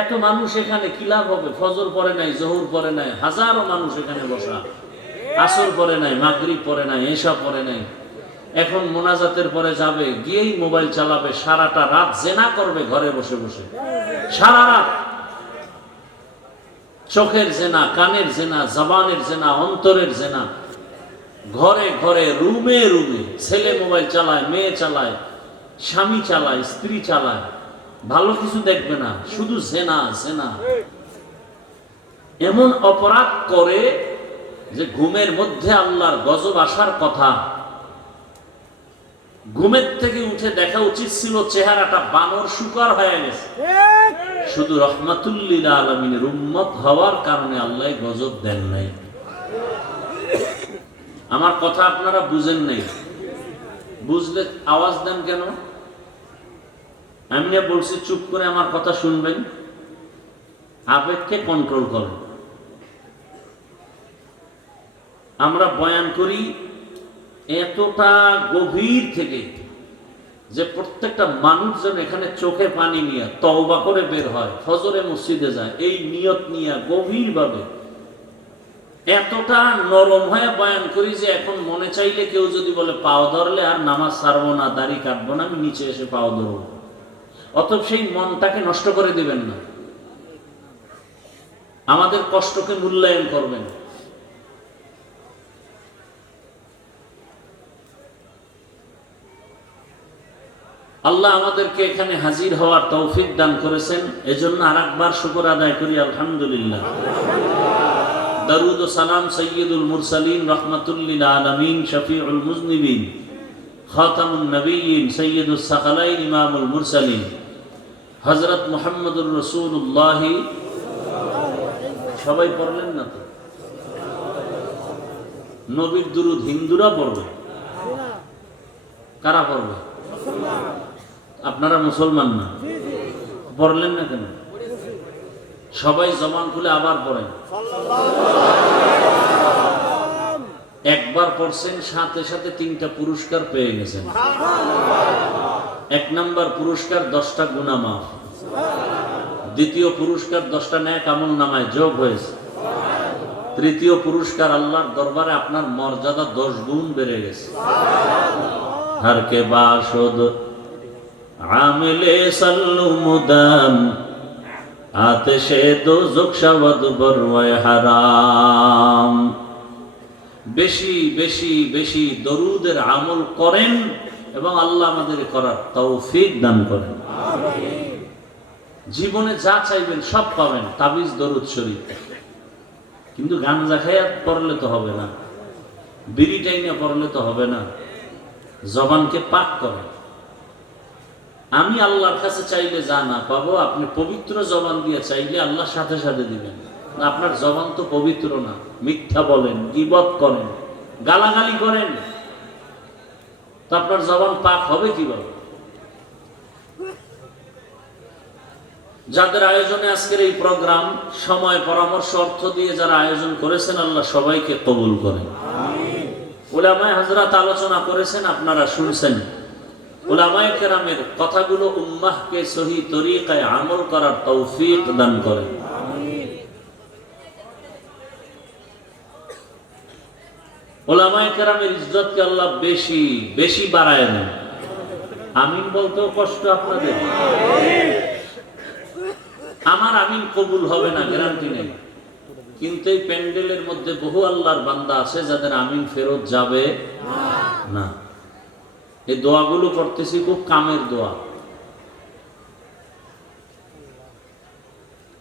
এত মানুষ এখানে কি লাভ হবে? ফজর পড়ে নাই, জোহর পড়ে নাই, হাজারো মানুষ এখানে বসা, আসর পড়ে নাই, মাগরিব পড়ে নাই, এশা পড়ে নাই। এখন মোনাজাতের পরে যাবে, গিয়েই মোবাইল চালাবে, সারাটা রাত জেনা করবে ঘরে বসে বসে, সারা রাত। চোখের জেনা, কানের জেনা, জবানের জেনা, অন্তরের জেনা, ঘরে ঘরে, রুমে রুমে। ছেলে মোবাইল চালায়, মেয়ে চালায়, স্বামী চালায়, স্ত্রী চালায়, ভালো কিছু দেখবে না, শুধু জেনা জেনা। এমন অপরাধ করে যে ঘুমের মধ্যে আল্লাহর গজব আসার কথা। ঘুমের থেকে উঠে দেখা উচিত ছিল চেহারাটা বানর শুকর হয়ে গেছে। শুধু রহমাতুল লিল আলামিনের উম্মত হওয়ার কারণে আল্লাহ গজব দেন নাই। আমার কথা আপনারা বুঝেন নাই, বুঝলে আওয়াজ দেন কেন? আমি বলছি চুপ করে আমার কথা শুনবেন, আবেগকে কন্ট্রোল করেন। আমরা বয়ান করি এতটা গভীর থেকে যে প্রত্যেকটা মানুষজন এখানে চোখে পানি নিয়ে তওবা করে বের হয়, ফজরে মসজিদে যায় এই নিয়ত নিয়ে গভীরভাবে। এতটা নরম হয়ে বয়ান করি যে এখন মনে চাইলে কেউ যদি বলে পাও ধরলে আর নামাজ ছাড়বো না, দাড়ি কাটবো না, আমি নিচে এসে পাও ধরবো। অতএব সেই মনটাকে নষ্ট করে দিবেন না, আমাদের কষ্টকে মূল্যায়ন করবেন। আল্লাহ আমাদেরকে এখানে হাজির হওয়ার তৌফিক দান করেছেন, এজন্য আরেকবার শুকর আদায় করি আলহামদুলিল্লাহ। দরুদ ও সালাম সৈয়দুল মুরসালিন রহমাতুল লিল আলামিন শফিউল মুজনিবিন খাতামুন নবিয়্যিন সৈয়দুস সাকালাইন ইমামুল মুরসালিন হযরত মুহাম্মদুর রাসূলুল্লাহ। সবাই পড়লেন না তো? নবীর দুরূদ হিন্দুরা পড়বে, কারা পড়বে? আপনারা মুসলমান না, পড়লেন না কেন? সবাই জবান খুলে আবার পড়েন। একবার পড়ছেন, সাথে সাথে 3টা পুরস্কার পেয়ে গেছেন। 1 নাম্বার পুরস্কার 10টা গুনাহ মাফ, দ্বিতীয় পুরস্কার 10টা নেক আমল নামায় যোগ হয়েছে, তৃতীয় পুরস্কার আল্লাহর দরবারে আপনার মর্যাদা 10 গুণ বেড়ে গেছে। हर के बाशुद आमिले सल्लु मुदाम आतिशे दोज़ख शवद बरवाए हराम। বেশি বেশি বেশি দরুদের আমল করেন এবং আল্লাহ আমাদের করার তৌফিক দান করেন। জীবনে যা চাইবেন সব পাবেন, তাবিজ দরুদ শরীফ। কিন্তু গাঞ্জা খাইয়া পড়লে তো হবে না, বিড়ি টাইনে পড়লে তো হবে না। জবানকে পাক করেন। আমি আল্লাহর কাছে চাইলে যা না পাবো, আপনি পবিত্র জবান দিয়ে চাইলে আল্লাহ সাথে সাথে দিবেন। আপনার জবান তো পবিত্র না, মিথ্যা বলেন, গীবত করেন, গালাগালি করেন, তো আপনার জবান পাক হবে কিভাবে? যাদের আয়োজনে আজকের এই প্রোগ্রাম, সময় পরামর্শ অর্থ দিয়ে যারা আয়োজন করেছেন, আল্লাহ সবাইকে কবুল করেন। উলামায়ে হযরত আলোচনা করেছেন, আপনারা শুনছেন। উলামায়ে কেরামের কথাগুলো উম্মাহকে সহি তরিকায় আমল করার তৌফিক দান করেন। উলামায়ে কেরামের ইজ্জতকে আল্লাহ বেশি বেশি বাড়ায় দেন। আমিন বলতেও কষ্ট আপনাদের। আমার আমিন কবুল হবে না গ্যারান্টি নেই, কিন্তু এই প্যান্ডেলের মধ্যে বহু আল্লাহর বান্দা আছে যাদের আমিন ফেরত যাবে না। এই দোয়াগুলো করতেছি খুব কামের দোয়া।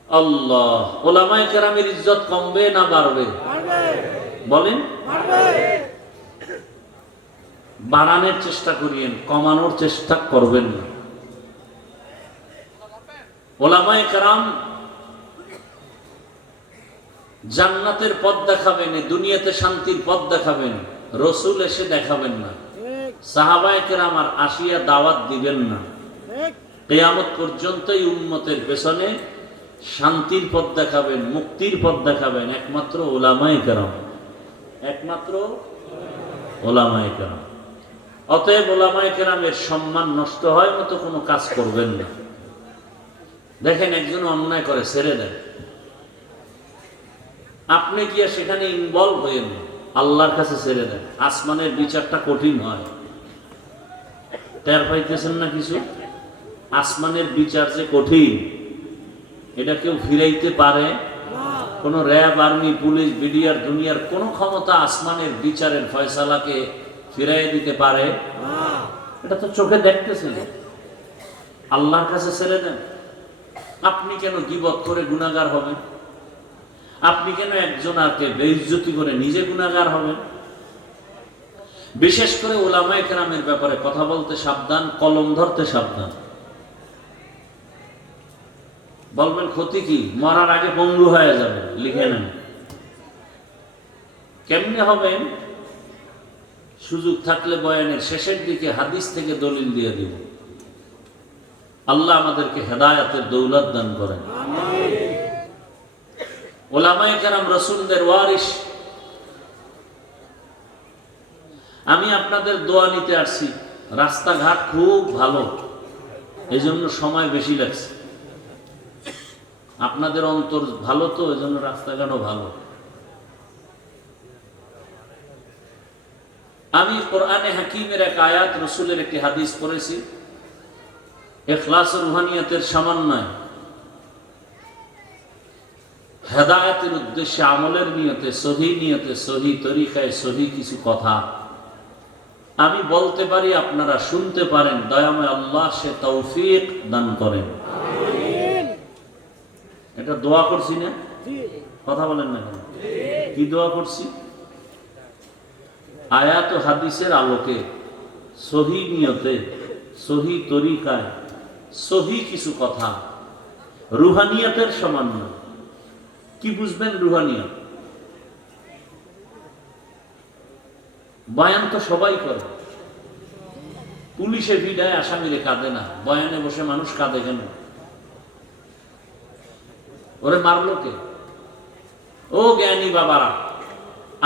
আল্লাহ, উলামায়ে কেরামের ইজ্জত কমবে না বাড়বে? বলেন। বাড়ানোর চেষ্টা করিয়েন, কমানোর চেষ্টা করবেন না। উলামায়ে কেরাম জান্নাতের পথ দেখাবেন, দুনিয়াতে শান্তির পথ দেখাবেন, রসুল এসে দেখাবেন না। সাহাবায়ে কেরাম আর আসিয়া দাওয়াত দিবেন না। কিয়ামত পর্যন্ত এই উম্মতের পেছনে শান্তির পথ দেখাবেন, মুক্তির পথ দেখাবেন একমাত্র উলামায়ে কেরাম, একমাত্র উলামায়ে কেরাম। অতএব উলামায়ে কেরামের সম্মান নষ্ট হয় মতো কোনো কাজ করবেন না। দেখেন একজন অন্যায় করে ছেড়ে দেন, আপনি কি আর সেখানে ইনভলভ হয়ে আল্লাহর কাছে ছেড়ে দেন। আসমানের বিচারটা কঠিন হয়, টের পাইতেছেন না কিছু? আসমানের বিচার যে কঠিন, এটা কেউ ফিরাইতে পারে? কোন র্যাব, আর্মি, পুলিশ, বিডিআর, দুনিয়ার কোন ক্ষমতা আসমানের বিচারের ফয়সালাকে ফিরাই দিতে পারে? এটা তো চোখে দেখতেছেন। আল্লাহর কাছে ছেড়ে দেন। আপনি কেন গীবত করে গুনাহগার হবেন? আপনি কেন একজনকে বেইজ্জতি করে নিজে গুনাহগার হবেন? বিশেষ করে উলামায়ে কেরামের ব্যাপারে কথা বলতে সাবধান, কলম ধরতে সাবধান। বলবেন ক্ষতি কি? মরার আগে পঙ্গু হয়ে যাবে, লিখে নেন। কেমনে হবেন? সুযোগ থাকলে বয়ানের শেষের দিকে হাদিস থেকে দলিল দিয়ে দিব। আল্লাহ আমাদেরকে হেদায়েতের দৌলত দান করেন। উলামায়ে কেরাম রাসূলদের ওয়ারিস। আমি আপনাদের দোয়া নিতে আসছি। রাস্তাঘাট খুব ভালো, এই জন্য সময় বেশি লাগছে। আপনাদের অন্তর ভালো তো, এই জন্য রাস্তাঘাটও ভালো। আমি কোরআনে হাকিমের এক আয়াত, রসুলের একটি হাদিস পড়েছি। ইখলাস ও রুহানিয়তের সমন্বয়, হেদায়েতের উদ্দেশ্যে, আমলের নিয়তে, সহি নিয়তে, সহি তরিকায়, সহি কিছু কথা আমি বলতে পারি, আপনারা শুনতে পারেন। দয়াময় আল্লাহ সে তৌফিক দান করেন। এটা দোয়া করছি না? কথা বলেন না কেন? কি দোয়া করছি? আয়াত ও হাদিসের আলোকে, সহি নিয়তে, সহি তরিকায়, সহি কিছু কথা, রুহানিয়তের সমন্বয়। কি বুঝবেন রুহানিয়ত? বয়ান তো সবাই করে। পুলিশে ভিড়ায় আসামিরে কাঁদে না, বয়ানে বসে মানুষ কাঁদে কেন? ওরে মারলো কে? ও জ্ঞানী বাবারা,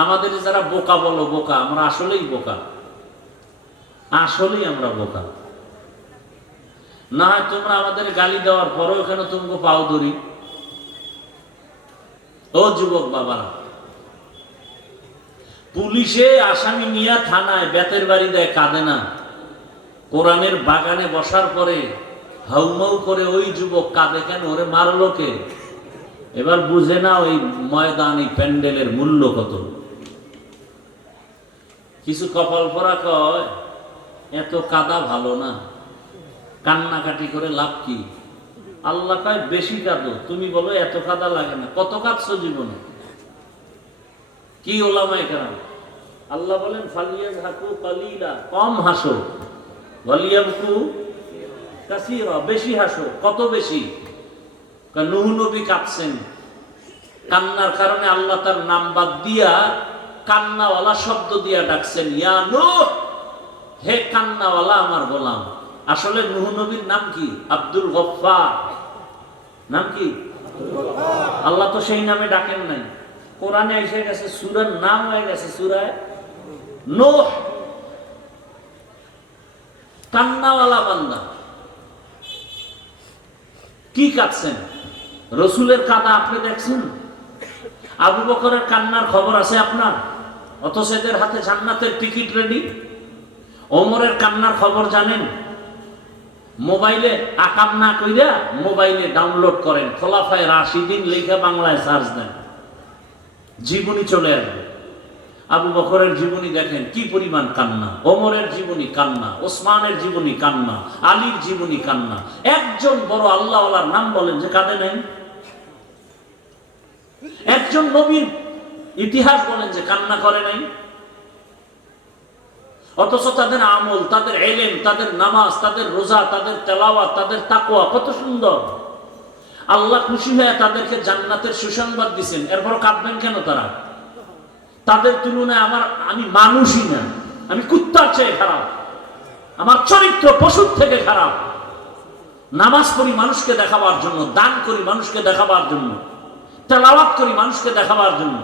আমাদের যারা বোকা বলো বোকা, আমরা আসলেই বোকা। আসলেই আমরা বোকা। না হয় তোমরা আমাদের গালি দেওয়ার পরেও কেন তোমাকে পাও ধরি? ও যুবক বাবারা, পুলিশে আসামি নিয়ে থানায় বেতের বাড়ি দেয়, কাঁদে না। কোরআনের বাগানে বসার পরে হাউমাউ করে ওই যুবক কাঁদে কেন? ওরে মারলো কে? এবার বুঝে না ওই ময়দান, এই প্যান্ডেলের মূল্য কত। কিছু কপাল পরা কয় এত কাদা ভালো না, কান্নাকাটি করে লাভ কি? আল্লাহ কয় বেশি কাঁদো। তুমি বলো এত কাদা লাগে না। কত কাঁদছো জীবনে? কি ওলামায়ে কেরাম? আল্লাহ বলেন ফালিয়াযহাকু কালিলা, কম হাসো, ওয়ালিয়াবকু কাসীরা, বেশি হাসো। কত বেশি? নূহ নবী কাঁদছেন, কান্নার কারণে আল্লাহ তার নাম বাদ দিয়া কান্নাওয়ালা শব্দ দিয়া ডাকছেন, ইয়া নূহ, হে কান্নাওয়ালা আমার গোলাম। আসলে নূহ নবীর নাম কি? আব্দুল গফফার। নাম কি? আল্লাহ তো সেই নামে ডাকেন নাই। কোরআনে এসে গেছে, সূরার নাম হয়ে গেছে সূরা নূহ। কান্নাওয়ালা বান্দা। কি কাঁদছেন? রসুলের কাঁদা আপনি দেখছেন? আবু বকরের কান্নার খবর আছে আপনার? অথচ এদের হাতে জান্নাতের টিকিট রেডি। ওমরের কান্নার খবর জানেন? মোবাইলে আকাম না কইরা মোবাইলে ডাউনলোড করেন, খোলাফায়ে রাশিদিন লেখা বাংলায় সার্চ দেন, জীবনী চলে আসবে। আবু বকরের জীবনী দেখেন, কি পরিমাণ কান্না। ওমরের জীবনী কান্না, ওসমানের জীবনী কান্না, আলীর জীবনী কান্না। একজন বড় আল্লাহওয়ালার নাম বলেন যে কাঁদে নেন? একজন নবীর ইতিহাস বলেন যে কান্না করে নাই? অথচ তাদের আমল, তাদের ইলম, তাদের নামাজ, তাদের রোজা, তাদের তেলাওয়াত, তাদের তাকওয়া কত সুন্দর। আল্লাহ খুশি হয়ে তাদেরকে জান্নাতের সুসংবাদ দিবেন, এরপর কাঁদবেন কেন তারা? তাদের তুলনায় আমি মানুষই না, আমি কুত্তার চেয়ে খারাপ, আমার চরিত্র পশুর থেকে খারাপ। নামাজ পড়ি মানুষকে দেখাবার জন্য, দান করি মানুষকে দেখাবার জন্য, তেলাওয়াত করি মানুষকে দেখাবার জন্য,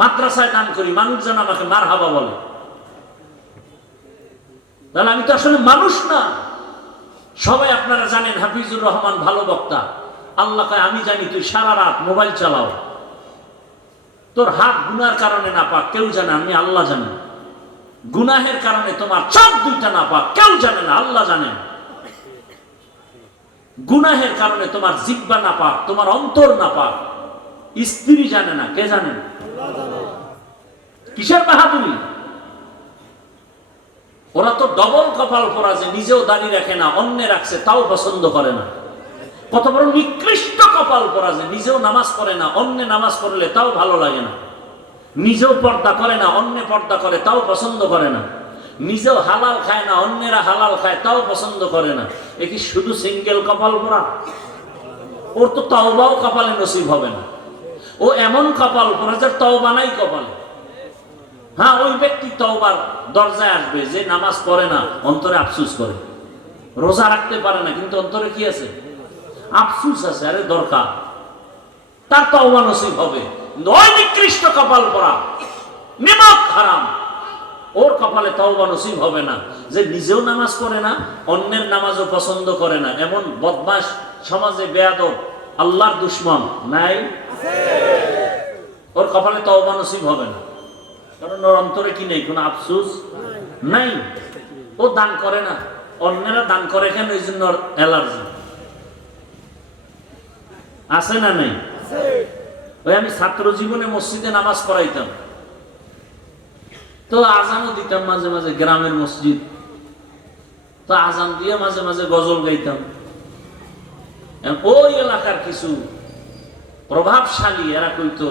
মাদ্রাসায় দান করি মানুষ যেন আমাকে মারহাবা বলে। তাহলে আমি তো আসলে মানুষ না। সবাই আপনারা জানেন হাফিজুর রহমান ভালো বক্তা। আল্লাহ কয় আমি জানি তুই সারা রাত মোবাইল চালাও, তোর হাত গুনার কারণে না পাক কেউ জানে, আমি আল্লাহ জানি। গুনাহের কারণে তোমার চোখ দুইটা না পাক কেউ জানে না, আল্লাহ জানেন। গুনাহের কারণে তোমার জিহ্বা না পাক, তোমার অন্তর না পাক স্ত্রী জানে না, কে জানেন? কিসের বাহাদুরি? ওরা তো ডবল কপাল পরা, যে নিজেও দাড়ি রাখে না, অন্য রাখছে তাও পছন্দ করে না। কত বড় নিকৃষ্ট কপাল পরা, যে নিজেও নামাজ পড়ে না, অন্য নামাজ পড়লে তাও ভালো লাগে না। নিজেও পর্দা করে না, অন্য পর্দা করে তাও পছন্দ করে না। নিজেও হালাল খায় না, অন্যেরা হালাল খায় তাও পছন্দ করে না। এ কি শুধু সিঙ্গেল কপাল পরা? ওর তো তওবাও কপালে নসিব হবে না। ও এমন কপাল পরা যার তওবা নাই কপালে। হ্যাঁ, ওই ব্যক্তি তওবার দরজায় আসবে যে নামাজ পড়ে না, অন্তরে আফসুস করে। রোজা রাখতে পারে না, কিন্তু অন্তরে কি আছে? আফসুস আছে। আরে দরকার, তার তওবা নসিব হবে। নয় নিকৃষ্ট কপাল পরা, নিমক হারাম, ওর কপালে তওবা নসিব হবে না। যে নিজেও নামাজ পড়ে না, অন্যের নামাজও পছন্দ করে না, এমন বদমাশ সমাজে বেয়াদব আল্লাহর দুশমন নাই? ওর কপালে তওবা নসিব হবে না, কারণ ওর অন্তরে কি নেই? কোনো আফসোস নাই। ও দান করে না, অন্যেরা দান করে কেন? এই জন্য ওর অ্যালার্জি আছে না নাই? ওই আমি ছাত্র জীবনে মসজিদে নামাজ পড়াইতাম, তো আজানও দিতাম মাঝে মাঝে, গ্রামের মসজিদ তো আজান দিয়ে মাঝে মাঝে গজল গাইতাম। ওই এলাকার কিছু প্রভাবশালী এরা কইতো,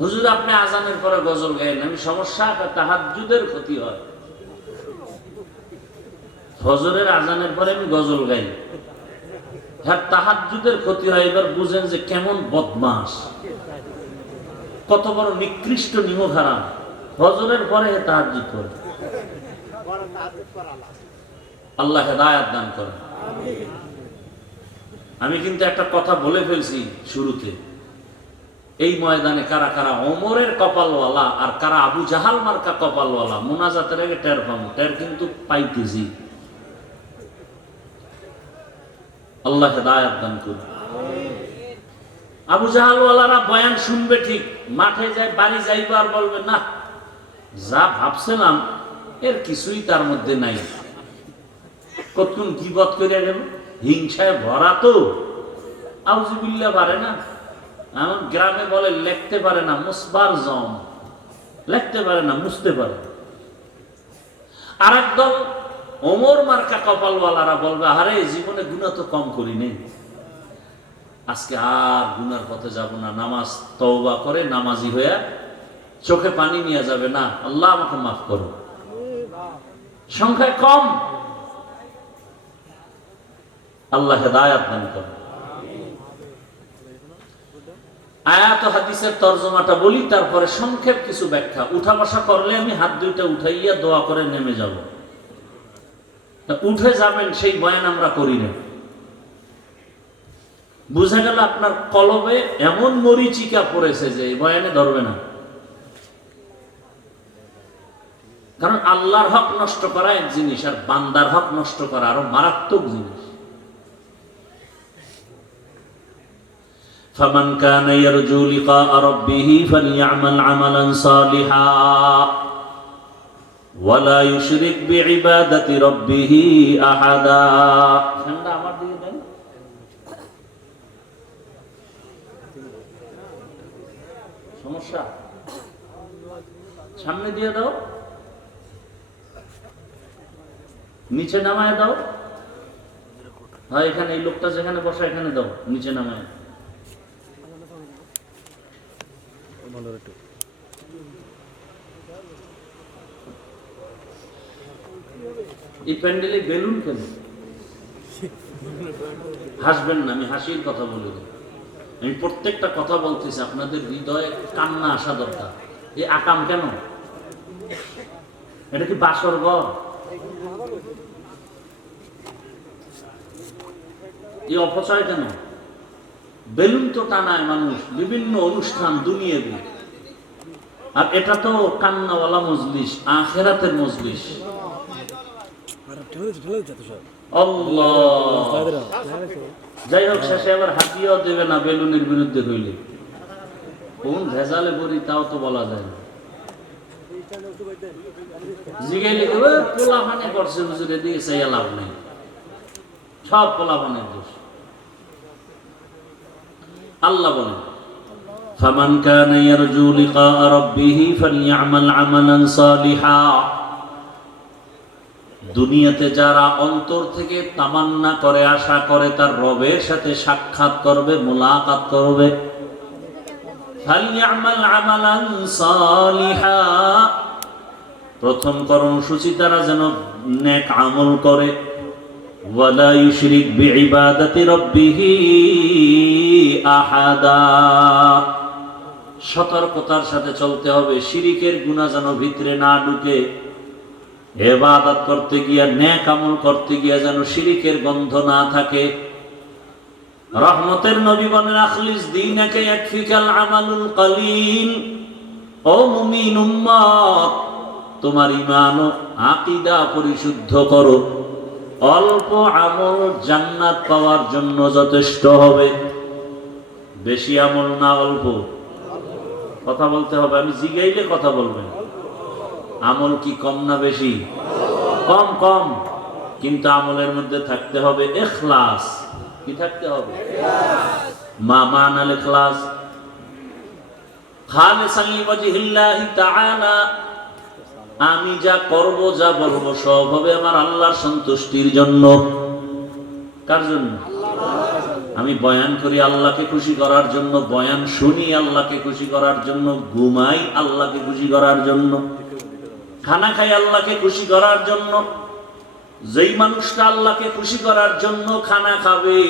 হুজুর আপনি আজানের পরে গজল গাইলেন। আমি সমস্যা, তাহাজ্জুদের ক্ষতি হয়। ফজরের আজানের পরে আমি গজল গাই, হ্যাঁ তাহাজ্জুদের ক্ষতি হয়। এবার বুঝেন যে কেমন বদমাস, কত বড় নিকৃষ্ট নিমক হারাম। ফজরের পরে তাহাজ্জুদ করে। আল্লাহ হেদায়েত দান করেন। আমি কিন্তু একটা কথা বলে ফেলছি শুরুতে, এই ময়দানে কারা কারা ওমরের কপালওয়ালা আর কারা আবু জাহাল মার্কা কপালওয়ালা, মুনাজাতের আগে টের পাবো, টের কিন্তু পাইতেছি। আল্লাহ হেদায়েত দান করুন। আবু জাহালওয়ালারা বয়ান শুনবে ঠিক, মাঠে যায় বাড়ি যাইবে আর বলবে না, যা ভাবছিলাম এর কিছুই তার মধ্যে নাই। কতক্ষণ গীবত করে গেল, হিংসায় ভরা তো, আউযুবিল্লাহ পারে না। এমন গ্রামে বলে লিখতে পারে না, মুসবার জম, লিখতে পারে না, মুছতে পারে। আর একদল ওমর মার্কা কপালওয়ালারা বলবে, আরে জীবনে গুনাহ তো কম করি নেই, আজকে আর গুনার পথে যাব না। নামাজ তওবা করে নামাজি হয়ে চোখে পানি নিয়ে যাবে, না আল্লাহ আমাকে মাফ করো। সংখ্যায় কম। আল্লাহ হেদায়েত দান করুন। আয়াত ও হাদিসের তরজমাটা বলি, তারপরে সংক্ষেপ কিছু ব্যাখ্যা। উঠা বসা করলে আমি হাত দুইটা উঠাইয়া দোয়া করে নেমে যাব। উঠে যাবেন সেই বয়ান আমরা করি না। বুঝা গেল আপনার কলবে এমন মরিচিকা পড়েছে যে এই বয়ানে ধরবে না। কারণ আল্লাহর হক নষ্ট করা এক জিনিস, আর বান্দার হক নষ্ট করা আরো মারাত্মক জিনিস। فمن كان يرجو لقاء ربه فليعمل عملا صالحا ولا يشرك بعبادة ربه أحدا। ঠান্ডা আমার দিকে দেন। সমস্যা সামনে দিয়ে দাও, নিচে নামায় দাও। হ্যাঁ, এখানে এই লোকটা যেখানে বসা এখানে দাও, নিচে নামায়। এই প্যান্ডেলে বেলুন কেন? হাসবেন না, আমি হাসির কথা বলে দেব। আমি প্রত্যেকটা কথা বলতেছি, আপনাদের হৃদয়ে কান্না আসা দরকার। এই আকাম কেন? এটা কি বাসর ঘর? এই অপচয় কেন? বেলুন তো টানায় মানুষ বিভিন্ন অনুষ্ঠান দুনিয়াবি, আর এটা তো কান্নাওয়ালা মজলিস, আখিরাতের মজলিস। আল্লাহ, যাই হোক শেষে আবার হাতিয়েও দেবে না বেলুনের বিরুদ্ধে হইলে। কোন ভেজালে পড়ি তাও তো বলা যায় না। জিগাইলে পোলাপানে করছে হুজুর, এদিকে চাইয়া লাভ নেই, সব পোলাপানের দোষ। আল্লাহ বলেন ফামান কানা ইয়ারজু লিকা রাব্বিহি ফালইআমাল আমালান সালিহা। দুনিয়াতে যারা অন্তর থেকে তামান্না করে, আশা করে তার রবের সাথে সাক্ষাৎ করবে, মুলাকাত করবে, ফালইআমাল আমালান সালিহা, প্রথম কর্মসূচি তারা যেন নেক আমল করে, ওয়ালা ইউশরিক বিইবাদাতি রাব্বিহি আহাদা, সতর্কতার সাথে চলতে হবে, শিরিকের গুনাহ যেন ভিতরে না ঢুকে, ইবাদত করতে গিয়া, নেক আমল করতে গিয়া যেন শিরিকের গন্ধ না থাকে। রহমতের নবী বলেন আখলিস দীনাকা ইয়াকফিকাল আমালুল কলিল। ও মুমিন উম্মত, তোমার ঈমান ও আকীদা পরিশুদ্ধ করো, অল্প আমল জান্নাত পাওয়ার জন্য যথেষ্ট হবে। বেশি আমল না, অল্প। কথা বলতে হবে, আমি জিগাইলে কথা বলবেন। আমল কি কম না বেশি? কম কম, কিন্তু আমলের মধ্যে থাকতে হবে ইখলাস। কি থাকতে হবে? মা মানাল ইখলাস খালিসান লিওয়াজহিল্লাহি তাআলা। আমি যা করব, যা বলবো, সব হবে আমার আল্লাহর সন্তুষ্টির জন্য। কার জন্য? আমি বয়ান করি আল্লাহকে খুশি করার জন্য, বয়ান শুনি আল্লাহকে খুশি করার জন্য, ঘুমাই আল্লাহকে খুশি করার জন্য, খানা খাই আল্লাহকে খুশি করার জন্য। যেই মানুষটা আল্লাহকে খুশি করার জন্য খানা খাবে,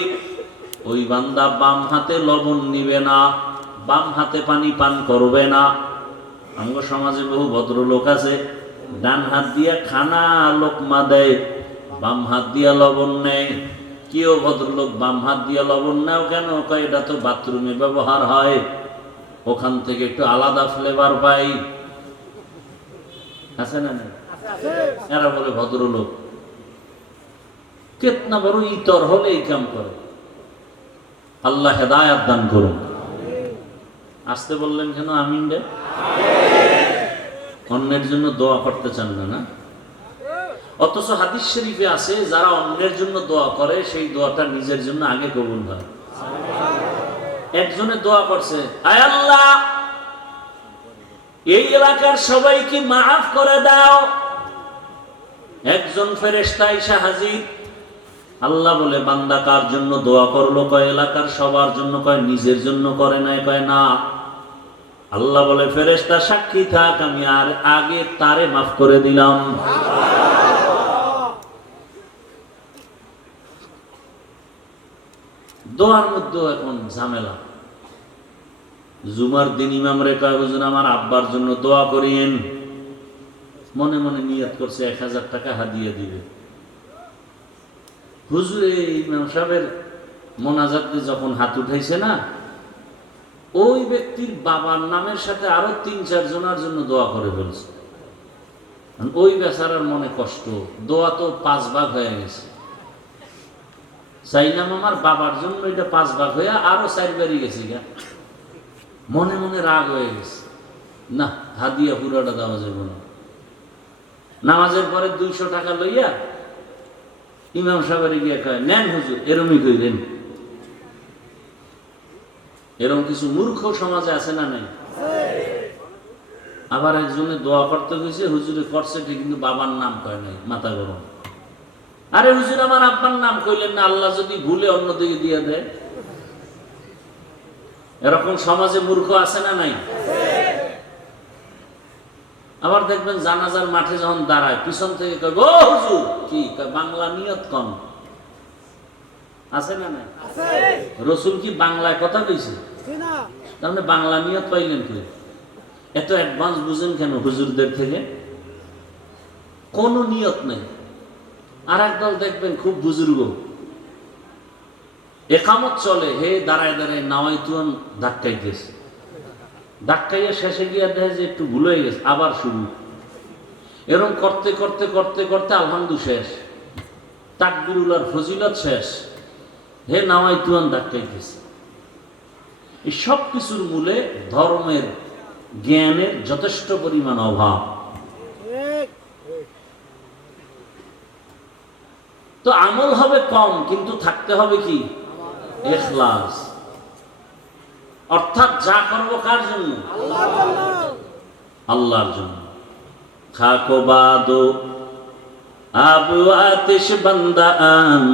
ওই বান্দা বাম হাতে লবণ নিবে না, বাম হাতে পানি পান করবে না। আমাদের সমাজে বহু ভদ্রলোক আছে, ডান হাত দিয়া খানা লোকমা দেয়, বাম হাত দিয়া লবণ নেয়। কেউ ভদ্রলোক বাম হাত দিয়া লবণ নেও কেন? কয় এটা তো বাথরুমে ব্যবহার হয়, ওখান থেকে একটু আলাদা ফ্লেভার পাই। আছে না? এরা বলে ভদ্রলোক। কেতনা বড় ইতর হলে এই কাম করে। আল্লাহ হেদায়াত দান করুন। আসতে বললেন কেন? আমিন রে। অন্যের জন্য দোয়া করতে চান না, না? অথচ হাদিস শরীফে আছে যারা অন্যের জন্য দোয়া করে সেই দোয়াটা নিজের জন্য আগে কবুল হয়। একজনে দোয়া করছে, আয় আল্লাহ, এই এলাকার সবাইকে মাফ করে দাও। একজন ফেরেশতা এসে হাজির। আল্লাহ বলে বান্দা কার জন্য দোয়া করলো? কয় এলাকার সবার জন্য। কয় নিজের জন্য করে নাই? কয় না। আল্লাহ বলে ফেরেশতা সাক্ষী থাক, আমি আর আগে তারে মাফ করে দিলাম। দোয়ার মধ্যে এখন ঝামেলা। জুমার দিন ইমাম রে কয় হুজুর আমার আব্বার জন্য দোয়া করিয়েন। মনে মনে নিয়ত করছে 1000 টাকা হাদিয়া দিবে। হুজুর ইমাম সাহেবের মোনাজাতে যখন হাত উঠাইছে না, ওই ব্যক্তির বাবার নামের সাথে আরো 3-4 জনের জন্য দোয়া করে ফেলছে। ওই বেচারার মনে কষ্ট, দোয়া তো 5 ভাগ হয়ে গেছে। চাইলাম আমার বাবার জন্য, এটা 5 ভাগ হয়ে আরো 4 বাড়ি গেছে গা। মনে মনে রাগ হয়ে গেছে, না হাদিয়া পুরাটা দেওয়া যাবে না। নামাজের পরে 200 টাকা লইয়া ইমাম সাহেবের গিয়ে কয়, নেন হুজুর। এরমই কইলেন। এরকম কিছু মূর্খ সমাজে আছে না নাই? আবার একজনে দোয়া করতে গেছে, হুজুরে করছে ঠিক, কিন্তু বাবার নাম কয় নাই। মাথা গরম। আরে হুজুর আমার আব্বার নাম কইলেন না, আল্লাহ যদি ভুলে অন্যদিকে দিয়ে দেয়। এরকম সমাজে মূর্খ আছে না নাই? আবার দেখবেন জানাজার মাঠে যখন দাঁড়ায়, পিছন থেকে কয়, ও হুজুর কি বাংলা নিয়ত কম। আছে না নাই? রসুল কি বাংলায় কথা কইছে? তার মানে বাংলা নিয়ত পাইলেন কি? এত অ্যাডভান্স বুঝেন কেন হুজুরদের থেকে? কোন নিয়ত নেই। আর একদল দেখবেন খুব বুজুর্গ, একামত চলে, হে দাঁড়ায় দাঁড়ায় নাওয়াইতুন ধাক্কাইতেছে, ধাক্কাইয়া শেষে গিয়ে দেখে যে একটু ভুল হয়ে গেছে, আবার শুরু। এরকম করতে করতে করতে করতে আলহামদুলিল্লাহ শেষ। তাকবীরুল্লাহর ফজিলত শেষ, হে নাওয়াইতুয়ান ডাক্তাইতেছে। এই সব কিছুর মূলে ধর্মের জ্ঞানের যথেষ্ট পরিমাণ অভাব। তো আমল হবে কম, কিন্তু থাকতে হবে কি? ইখলাস। অর্থাৎ যা করবো কার জন্য? আল্লাহর জন্য। খাকো বাদো আবু আতিশ বান্দা আন,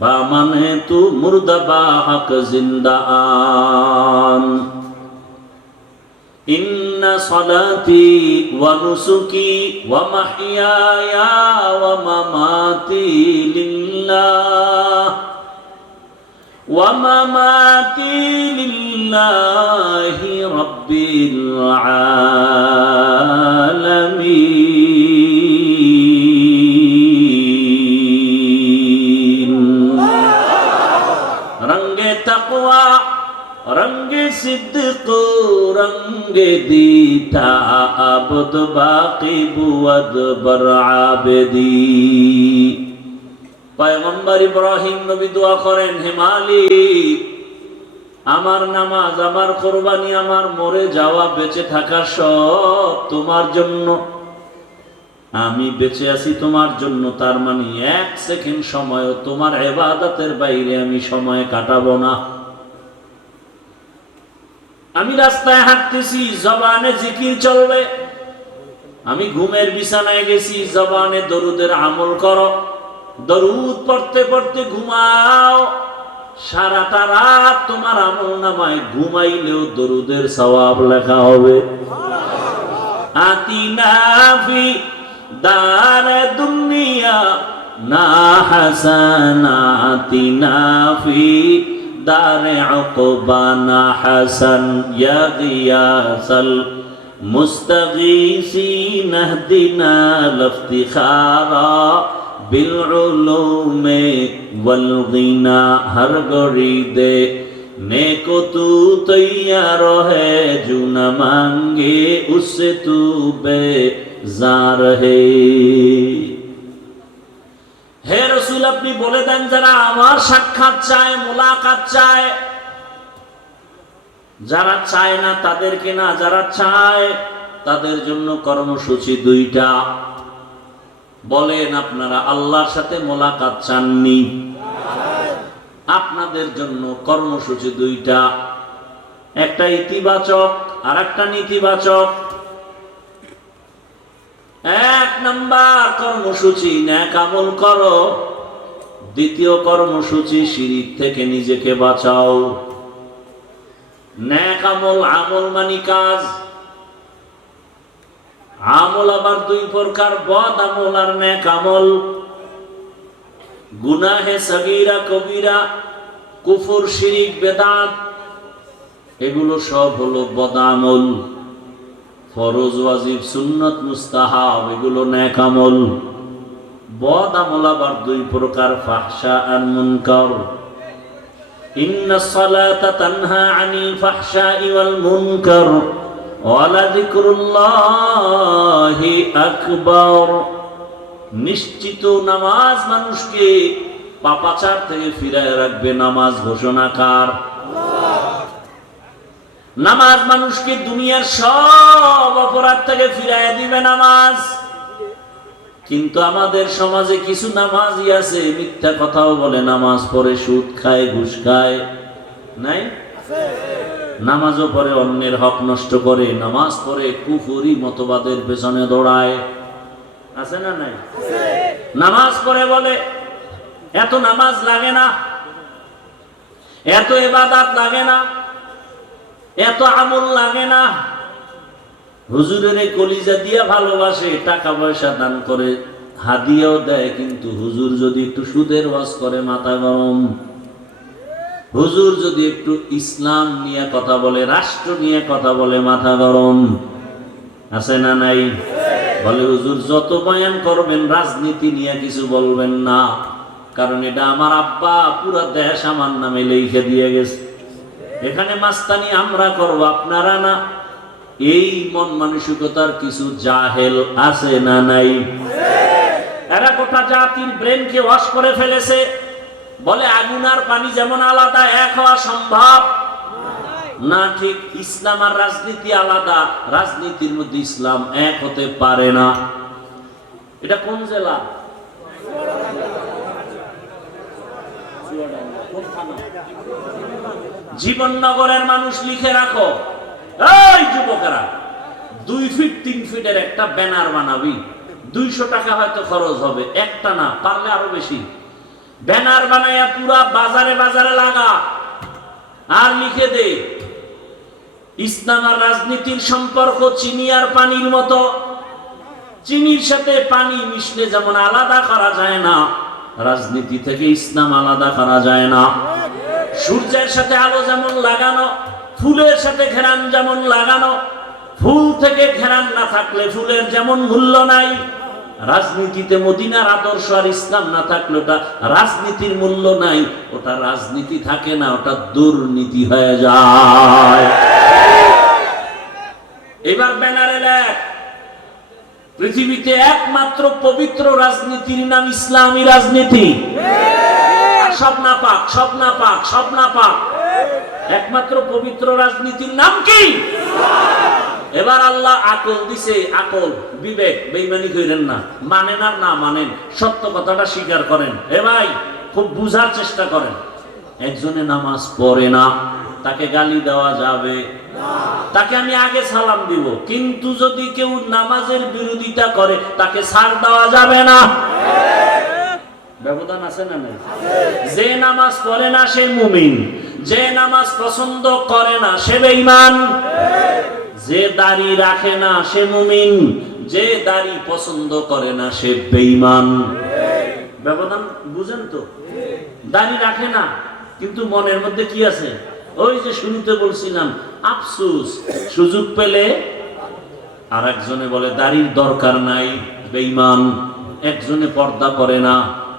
বা মানে তু মুর্দা বা হক জিন্দা আন। ইন্না সালাতি ওয়া নুসুকি ওয়া মাহইয়ায়া ওয়া মামাতি লিল্লাহ ওয়া মামাতি লিল্লাহি রাব্বিল আলামিন। রঙ্গে তাকওয়া রঙ্গে সিদ্দিক রঙ্গে দীতা আবদ বাকি বুয়াদ বর আবেদি। পয়গম্বর ইব্রাহিম নবী দোয়া করেন, হে মালিক, আমার নামাজ, আমার কোরবানি, আমার মরে যাওয়া, বেঁচে থাকা সব তোমার জন্য। আমি বেঁচে আছি তোমার জন্য, তার মানে এক সেকেন্ড সময় তোমার ইবাদতের বাইরে আমি সময় কাটাবো না। আমি রাস্তায় হাঁটতেছি, জবানে জিকির চলবে। আমি ঘুমের বিছানায় গেছি, জবানে দরুদের আমল করো। দরুদ পড়তে পড়তে ঘুমাও, সারাটা রাত তোমার আমল নামায় ঘুমাইলেও দরুদের সওয়াব লেখা হবে। আতিনা ফি দার দুনিয়া না হাসানাতিনা ফি দারে উকবানা হাসান ইয়া গিয়াসাল মুস্তাগীসিন ইহদিনা লিফতিখারা বিল উলুমে ওয়াল গিনা। হর গরি দে নেকো তু তৈয়ার হে জু না মাঙ্গে উসসে তু বেজার হে। হে রাসূল, আপনি বলে দেন যারা আমার সাক্ষাৎ চায়, মোলাকাত চায়, যারা চায় না তাদেরকে না, যারা চায় তাদের জন্য কর্মসূচি দুইটা। বলেন, আপনারা আল্লাহর সাথে মোলাকাত চাননি? আপনাদের জন্য কর্মসূচি দুইটা, একটা ইতিবাচক আর একটা নেতিবাচক। এক নাম্বার কর্মসূচি নেক আমল করো, দ্বিতীয় কর্মসূচি শিরিক থেকে নিজেকে বাঁচাও। নেক আমল, আমল মানি কাজ। আমল আবার দুই প্রকার, বদ আমল আর নেক আমল। গুনাহে সগীরা কবিরা, কুফর শিরিক বেদাত, এগুলো সব হলো বদ আমল। ফরজ ওয়াজিব সুন্নত মুস্তাহাব এগুলো নেক আমল। বদ আমল আবার দুই প্রকার, ফাহশা আর মুনকার। ইন্নাস সালাতা তানহা আনিল ফাহশাই ওয়াল মুনকার ওয়ালা যিকরুল্লাহি আকবার। নিশ্চিত নামাজ মানুষকে পাপাচার থেকে ফিরায় রাখবে। নামাজ ঘোষণাকার। নামাজ মানুষকে দুনিয়ার সব অপরাধ থেকে ফিরায় দিবে নামাজ। কিন্তু আমাদের সমাজে কিছু নামাজি আছে, মিথ্যা কথাও বলে, নামাজ পড়ে, সুদ খায়, ঘুষ খায়, নাই? নামাজও পড়ে, অন্যের হক নষ্ট করে, নামাজ পড়ে কুফরি মতবাদের পেছনে দৌড়ায়, আছে না নাই? নামাজ পড়ে বলে এত নামাজ লাগে না, এত ইবাদত লাগে না, এত আমল লাগে না। হুজুরের কলিজা দিয়া ভালোবাসে, টাকা পয়সা দান করে, হাদিয়াও দেয়, কিন্তু হুজুর যদি একটু সুদের ওয়াজ করে মাথা গরম। হুজুর যদি একটু ইসলাম নিয়ে কথা বলে, রাষ্ট্র নিয়ে কথা বলে, মাথা গরম, আছে না নাই? বলে হুজুর যত বয়ান করবেন রাজনীতি নিয়ে কিছু বলবেন না, কারণ এটা আমার আব্বা পুরো দেশ আমার নামে লিখে দিয়ে গেছে, এখানে মাস্তানি আমরা করব, আপনারা না। এই মন মানসিকতার কিছু জাহেল আছে না নাই? এরা গোটা জাতির ব্রেনকে ওয়াশ করে ফেলেছে। বলে আগুন আর পানি যেমন আলাদা, এক হওয়া সম্ভব না। ঠিক ইসলাম আর রাজনীতি আলাদা, রাজনীতির মধ্যে ইসলাম এক হতে পারে না। এটা কোন জেলা? জীবননগরের মানুষ লিখে রাখো, এই যুবকেরা, 2 ফিট 3 ফিটের একটা ব্যানার বানাবি, 200 টাকা হয়তো খরচ হবে, একটা না পারলে আরো বেশি। ব্যানার বানাইয়া পুরা বাজারে বাজারে লাগা, আর লিখে দে ইসলাম আর রাজনীতির সম্পর্ক চিনি আর পানির মতো। চিনির সাথে পানি মিশলে যেমন আলাদা করা যায় না, রাজনীতি থেকে ইসলাম আলাদা করা যায় না। সূর্যের সাথে আলো যেমন লাগানো, ফুলের সাথে ঘেরান যেমন লাগানো, ফুল থেকে ঘেরান না থাকলে ফুলের যেমন মূল্য নাই, রাজনীতিতে মদিনার আদর্শ আর ইসলাম না থাকলে ওটা রাজনীতির মূল্য নাই, ওটা রাজনীতি থাকে না, ওটা দুর্নীতি হয়ে যায়। এবার ব্যানারে লেখ, পৃথিবীতে একমাত্র পবিত্র রাজনীতির নাম ইসলামী রাজনীতি। সব না পাক, সব না পাক, সব না পাক, একমাত্র পবিত্র রাজনীতির নাম কি? এবার আল্লাহ আকল দিছে, আকল, বিবেক, বেঈমানি করেন না, মানেন আর না মানেন, সত্য কথাটা স্বীকার করেন। এ ভাই, খুব বুঝার চেষ্টা করেন। একজনে নামাজ পড়ে না, তাকে গালি দেওয়া যাবে না, তাকে আমি আগে সালাম দিব, কিন্তু যদি কেউ নামাজের বিরোধিতা করে তাকে ছাড় দেওয়া যাবে না। ব্যবধান আছে না নাই? যে নামাজ পড়ে না সে মুমিন, যে নামাজ পছন্দ করে না সে বেঈমান। যে দাড়ি রাখে না সে মুমিন, যে দাড়ি পছন্দ করে না সে বেঈমান। ব্যবধান বুঝেন তো? দাড়ি রাখে না, কিন্তু মনের মধ্যে কি আছে? ওই যে শুরুতে বলছিলাম, আফসোস, সুযোগ পেলে। আর একজনে বলে দাড়ির দরকার নাই, বেঈমান। একজনে পর্দা করে না,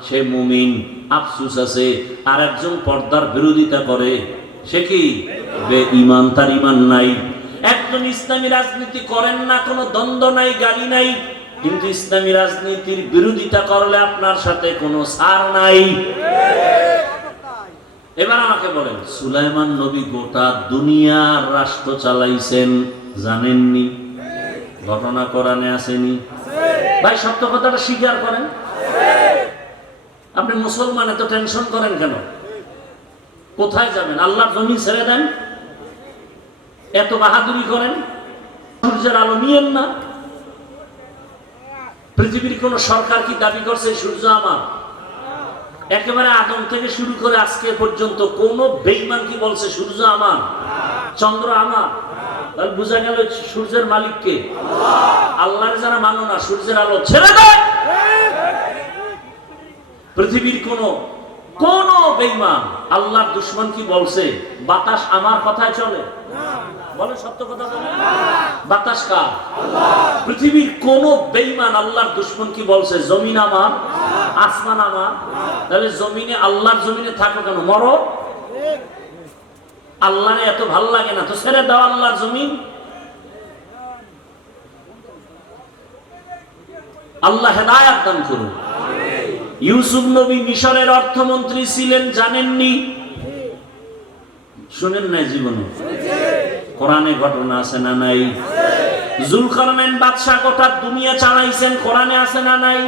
সে মুমিন, আফসোস আছে। আর একজন পর্দার বিরোধিতা করে, সে কি? বেঈমান, তার ঈমান নাই। একজন ইসলামী রাজনীতি করেন না, কোনো দ্বন্দ্ব নাই, গালি নাই, কিন্তু ইসলামী রাজনীতির বিরোধিতা করলে আপনার সাথে কোনো ছাড় নাই। এবার আমাকে বলেন, সুলাইমান নবী গোটা দুনিয়ার রাষ্ট্র চালাইছেন, জানেননি? ঘটনা কোরআনে আসেনি? ভাই, সত্য কথাটা স্বীকার করেন। আপনি মুসলমান, এত টেনশন করেন কেন? কোথায় যাবেন? আল্লাহর জমি ছেড়ে দেন, এত বাহাদুরি করেন, সূর্যের আলো নিয়েন না। পৃথিবীর কোন সরকার কি দাবি করছে সূর্য আমার? একেবারে আদম থেকে শুরু করে আজকে পর্যন্ত কোন বেঈমান কি বলছে সূর্য আমার, চন্দ্র আমার? তাহলে বোঝা গেল সূর্যের মালিক কে? আল্লাহর যারা মানো না, সূর্যের আলো ছেড়ে দেয়। পৃথিবীর কোন বেঈমান আল্লাহর দুশমন কি বলছে বাতাস আমার কথায় চলে? বলে, সত্য কথা বলে। বাতাস কার? পৃথিবীর কোন বেঈমান আল্লাহর দুশমন কি বলছে জমিন আমার, আসমান আমার? তাহলে জমিনে, আল্লাহর জমিনে থাকো কেন? মরো। আল্লাহরে এত ভালো লাগে না তো ছেড়ে দাও আল্লাহর জমিন। আল্লাহ হেদায়েত দান করুন। ইউসুফ নবী মিশরের অর্থমন্ত্রী ছিলেন, জানেননি? শুনেন নাই জীবনে? কোরআনে ঘটনা আছে না নাই? জুলকারনাইন বাদশা গোটা দুনিয়া চালাইছেন, কোরআনে আছে না নাই?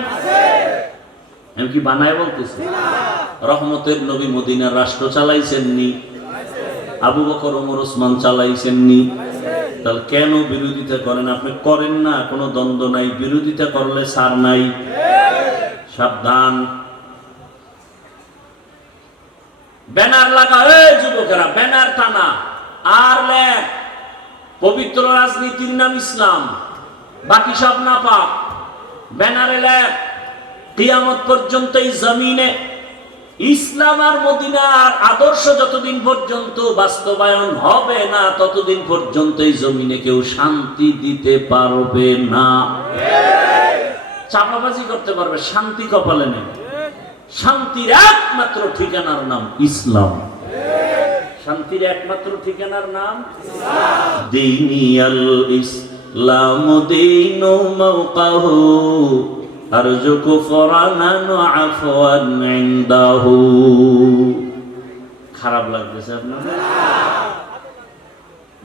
আমি কি বানায় বলতেছি? রহমতের নবী মদিনার রাষ্ট্র চালাইছেননি? আবু বকর, ওমর, ওসমান চালাইছেননি? তাহলে কেন বিরোধিতা করেন? আপনি করেন না, কোনো দ্বন্দ্ব নাই, বিরোধিতা করলে ছাড় নাই। সাবধান। ব্যানার লাগা, এই যুবকেরা, ব্যানার টানা আর লেখ, পবিত্র রাজনীতির নাম ইসলাম, বাকি সব না পাক। ব্যানারে লেখ, কিয়ামত পর্যন্ত এই জমিনে ইসলাম আর মদিনার আদর্শ যতদিন পর্যন্ত বাস্তবায়ন হবে না, ততদিন পর্যন্ত এই জমিনে কেউ শান্তি দিতে পারবে না। চাপাবাজি করতে পারবে, শান্তি কপালে নেই। শান্তির একমাত্র ঠিকানার নাম ইসলাম। শান্তির একমাত্র ঠিকানার নাম দিনিয়াল ইসলাম, দীনু মাওকাহু আরজু কুফরানান ওয়া আফওয়ান ইনদাহু। খারাপ লাগতেছে আপনার?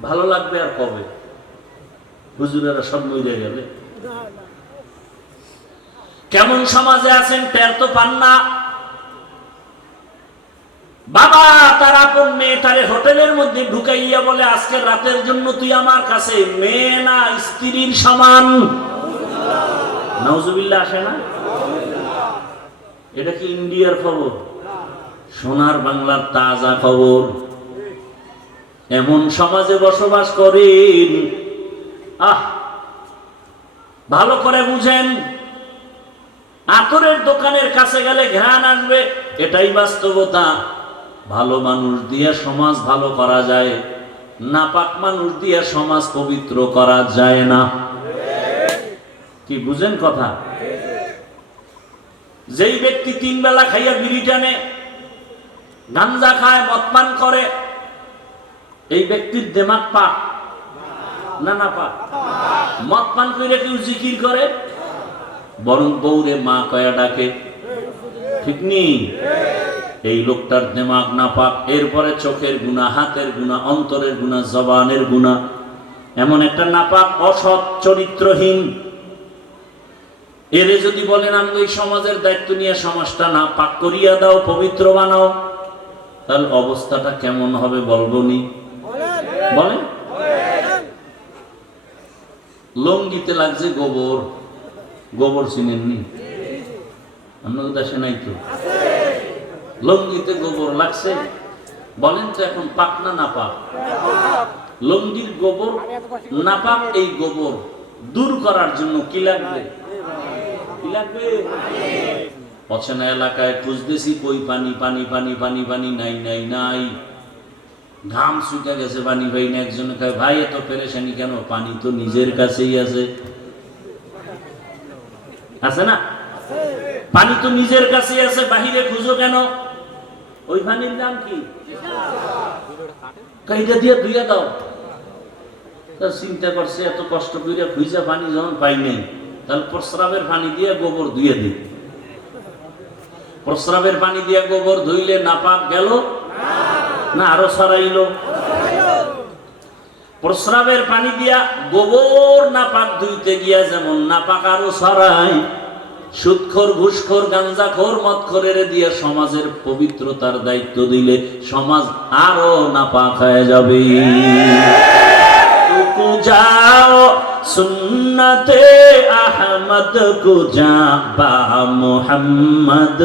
ভালো লাগবে আর কবে? হুজুরেরা সব মরে গেলে। কেমন সমাজে আছেন টের তো পান না। বাবা তার আপন মেয়েটারে হোটেলের মধ্যে ঢুকাইয়া বলে আজকের রাতের জন্য তুই আমার কাছে, মেয়ে না স্ত্রীর সমান। নাউজুবিল্লাহ আসে না? এটা কি ইন্ডিয়ার খবর? সোনার বাংলার তাজা খবর। এমন সমাজে বসবাস করেন। ভালো করে বুঝেন, আতরের দোকানের কাছে গেলে ঘ্রাণ আসবে, এটাই বাস্তবতা। ভালো মানুষ দিয়ে সমাজ ভালো করা যায়, নাপাক মানুষ দিয়ে সমাজ পবিত্র করা যায় না। কি বুঝেন কথা? যেই ব্যক্তি 3 বেলা খাইয়া বিড়ি টানে, গাঞ্জা খায়, মদ পান করে, এই ব্যক্তির দিমাগ পাক না না পাক? মদ পান করে কেউ জিকির করে, বরং বউরে মা কয়া ডাকে, ঠিক নি? এই লোকটার দিমাগ না পাক। এরপরে চোখের গুনাহ, হাতের গুনাহ, অন্তরের গুনাহ, জবানের গুনাহ। এমন একটা নাপাক, অসৎ, চরিত্রহীন। এরে যদি বলেন আমি এই সমাজের দায়িত্ব নিয়ে সমাজটা না পাক করিয়া দাও, পবিত্র বানাও, তাহলে অবস্থাটা কেমন হবে বলবো নি? বলেন। লঙ্গিতে লাগছে গোবর, গোবর চিনেননি? আপনাদের দেশে নাই তো? লঙ্গিতে গোবর লাগছে, বলেন তো এখন পাক না না পাক? লঙ্গির গোবর নাপাক। এই গোবর দূর করার জন্য কি লাগবে? কি লাগবে? অচেনা এলাকায় খুঁজতেছি, কই পানি, পানি পানি পানি পানি, নাই নাই নাই। ঘাম শুকা গেছে, পানি পাই না। একজনে কয় ভাই এত পেরেশানি কেন? পানি তো নিজের কাছেই আছে। আছে না? পানি তো নিজের কাছেই আছে, বাহিরে খুঁজো কেন? ওই পানির নাম কি? কাইটা দিয়ে ধুইয়া দাও। চিন্তা করছে এত কষ্ট করে খুঁজা পানি যখন পাই নাই, তাহলে প্রস্রাবের পানি দিয়ে গোবর ধুয়ে দিই। প্রস্রাবের পানি দিয়ে গোবর ধুইলে নাপাক গেল না আরো ছড়াইলো? প্রস্রাবের পানি দিয়া গোবর নাপাক ধুইতে গিয়া যেমন নাপাক আরো ছড়ায়, সুদখোর, ঘুষখোর, গাঞ্জাখোর, মদখোরের দিয়ে সমাজের পবিত্রতার দায়িত্ব দিলে সমাজ আরো নাপাক হয়ে যাবে। যাও সুন্নতে আহমদ কুজা বা মুহাম্মদ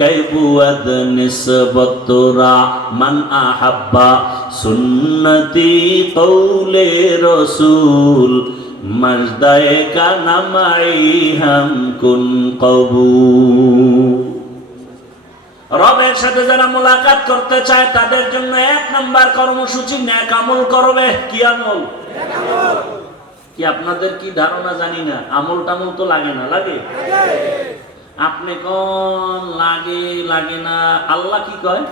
কৈবুয়াদ নিসবতুরা মান আহাব্বা সুন্নতি কৌলে রসুল মজদায়ে কা নামাই হাম কুন কবুল। রবের সাথে যারা মোলাকাত করতে চায় তাদের জন্য 1 নাম্বার কর্মসূচি নেক আমল করবে। কি আমল? কি আপনাদের কি ধারণা জানি না, আমল টামল তো লাগে না? লাগে? আপনি কোন লাগে লাগে না? আল্লাহ কি কয়?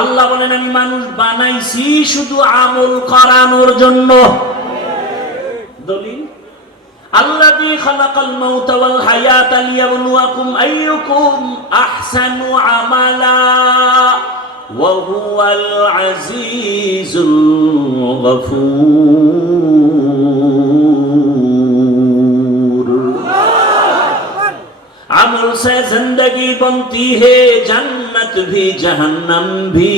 আল্লাহ বলেন আমি মানুষ বানাইছি শুধু আমল করানোর জন্য। দলিল আল্লাযী খালাকাল মাউতা ওয়াল হায়াতা লিয়াবলুয়াকুম আইয়ুকুম আহসানু আমালা ওয়া হুয়াল আজিজুল গফুর। अमल से जिंदगी बनती है, जन्नत भी जहन्नम भी,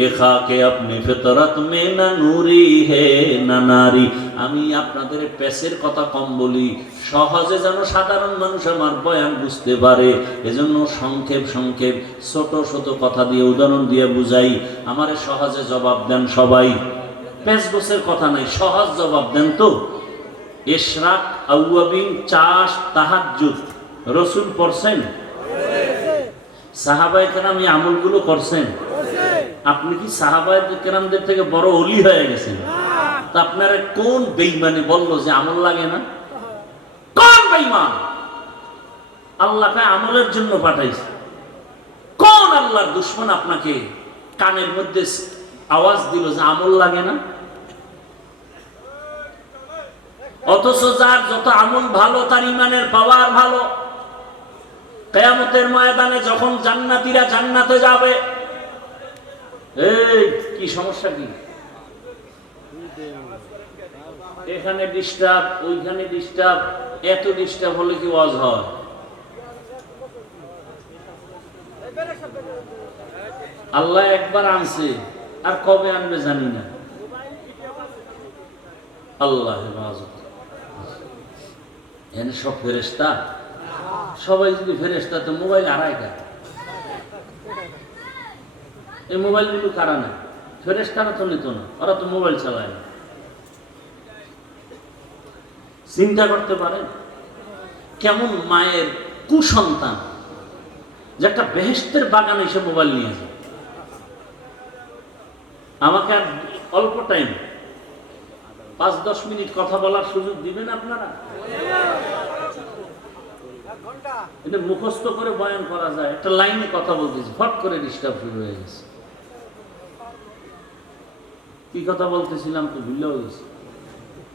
ये खाके अपनी फितरत में न नूरी है न नारी। আমি আপনাদের পেশের কথা কম বলি, সহজে যেন সাধারণ মানুষ আমার বয়ান বুঝতে পারে, এজন্য সংক্ষেপ সংক্ষেপ ছোট ছোট কথা দিয়ে উদাহরণ দিয়ে বুঝাই। আমারে সহজে জবাব দেন সবাই, পেশ গোছের কথা নাই, সহজ জবাব দেন তো। ইশরাক, আউয়াবিন, চাষ, তাহাজ্জুদ রসুল পড়ছেন? সাহাবায়ে কেরাম এই আমলগুলো করছেন? আপনি কি সাহাবায়ে কেরামদের থেকে বড় ওলি হয়ে গেছেন? তা আপনারা কোন বেঈমানে বলল যে আমল লাগে না? কোন বেঈমান? আল্লাহকে আমলের জন্য পাঠাইছে। কোন আল্লাহর দুশমন আপনাকে কানের মধ্যে আওয়াজ দিল যে আমল লাগে না? অথচ যার যত আমল ভালো তার ইমানের পাওয়ার ভালো। কিয়ামতের ময়দানে যখন জান্নাতীরা জান্নাতে যাবে, এই কি সমস্যা কি? এখানে ডিস্টার্ব, ওইখানে ডিস্টার্ব, এত ডিস্টার্ব হলে কি ওয়াজ হয়? আল্লাহ একবার আনছে, আর কবে আনবে জানি না। আল্লাহ হেফাজত। এখানে সব ফেরেশতা, সবাই যদি ফেরেশতা তো মোবাইল আড়াইটা, এই মোবাইল গুলো কারা না? ফেরেশতারা তো নিত না, ওরা তো মোবাইল চালায় না। চিন্তা করতে পারেন কেমন মায়ের কুসন্তান যে একটা বেহেশতের বাগানে এসে মোবাইল নিয়ে যায়। আমাকে আর অল্প টাইম 5-10 মিনিট কথা বলার সুযোগ দিবেন আপনারা? এটা মুখস্থ করে বয়ান করা যায়। একটা লাইনে কথা বলতেছি, ফট করে ডিস্টার্ব শুরু হয়ে গেছে। কি কথা বলতেছিলাম তো ভুলে গেছি।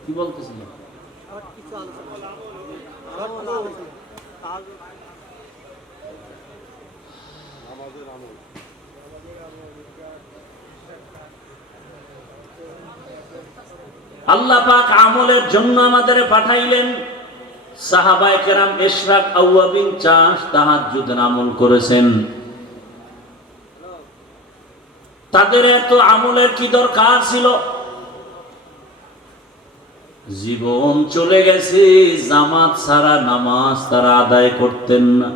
কি বলতেছিলাম? আল্লাহ পাক আমলের জন্য আমাদের পাঠাইলেন। সাহাবায়ে কেরাম ইশরাক, আওয়াবিন, চাষ, তাহাজ্জুদের আমল করেছেন। তাদের এত আমলের কি দরকার ছিল? জীবন চলে গেছে, জামাত ছাড়া নামাজ তারা আদায় করতেন না।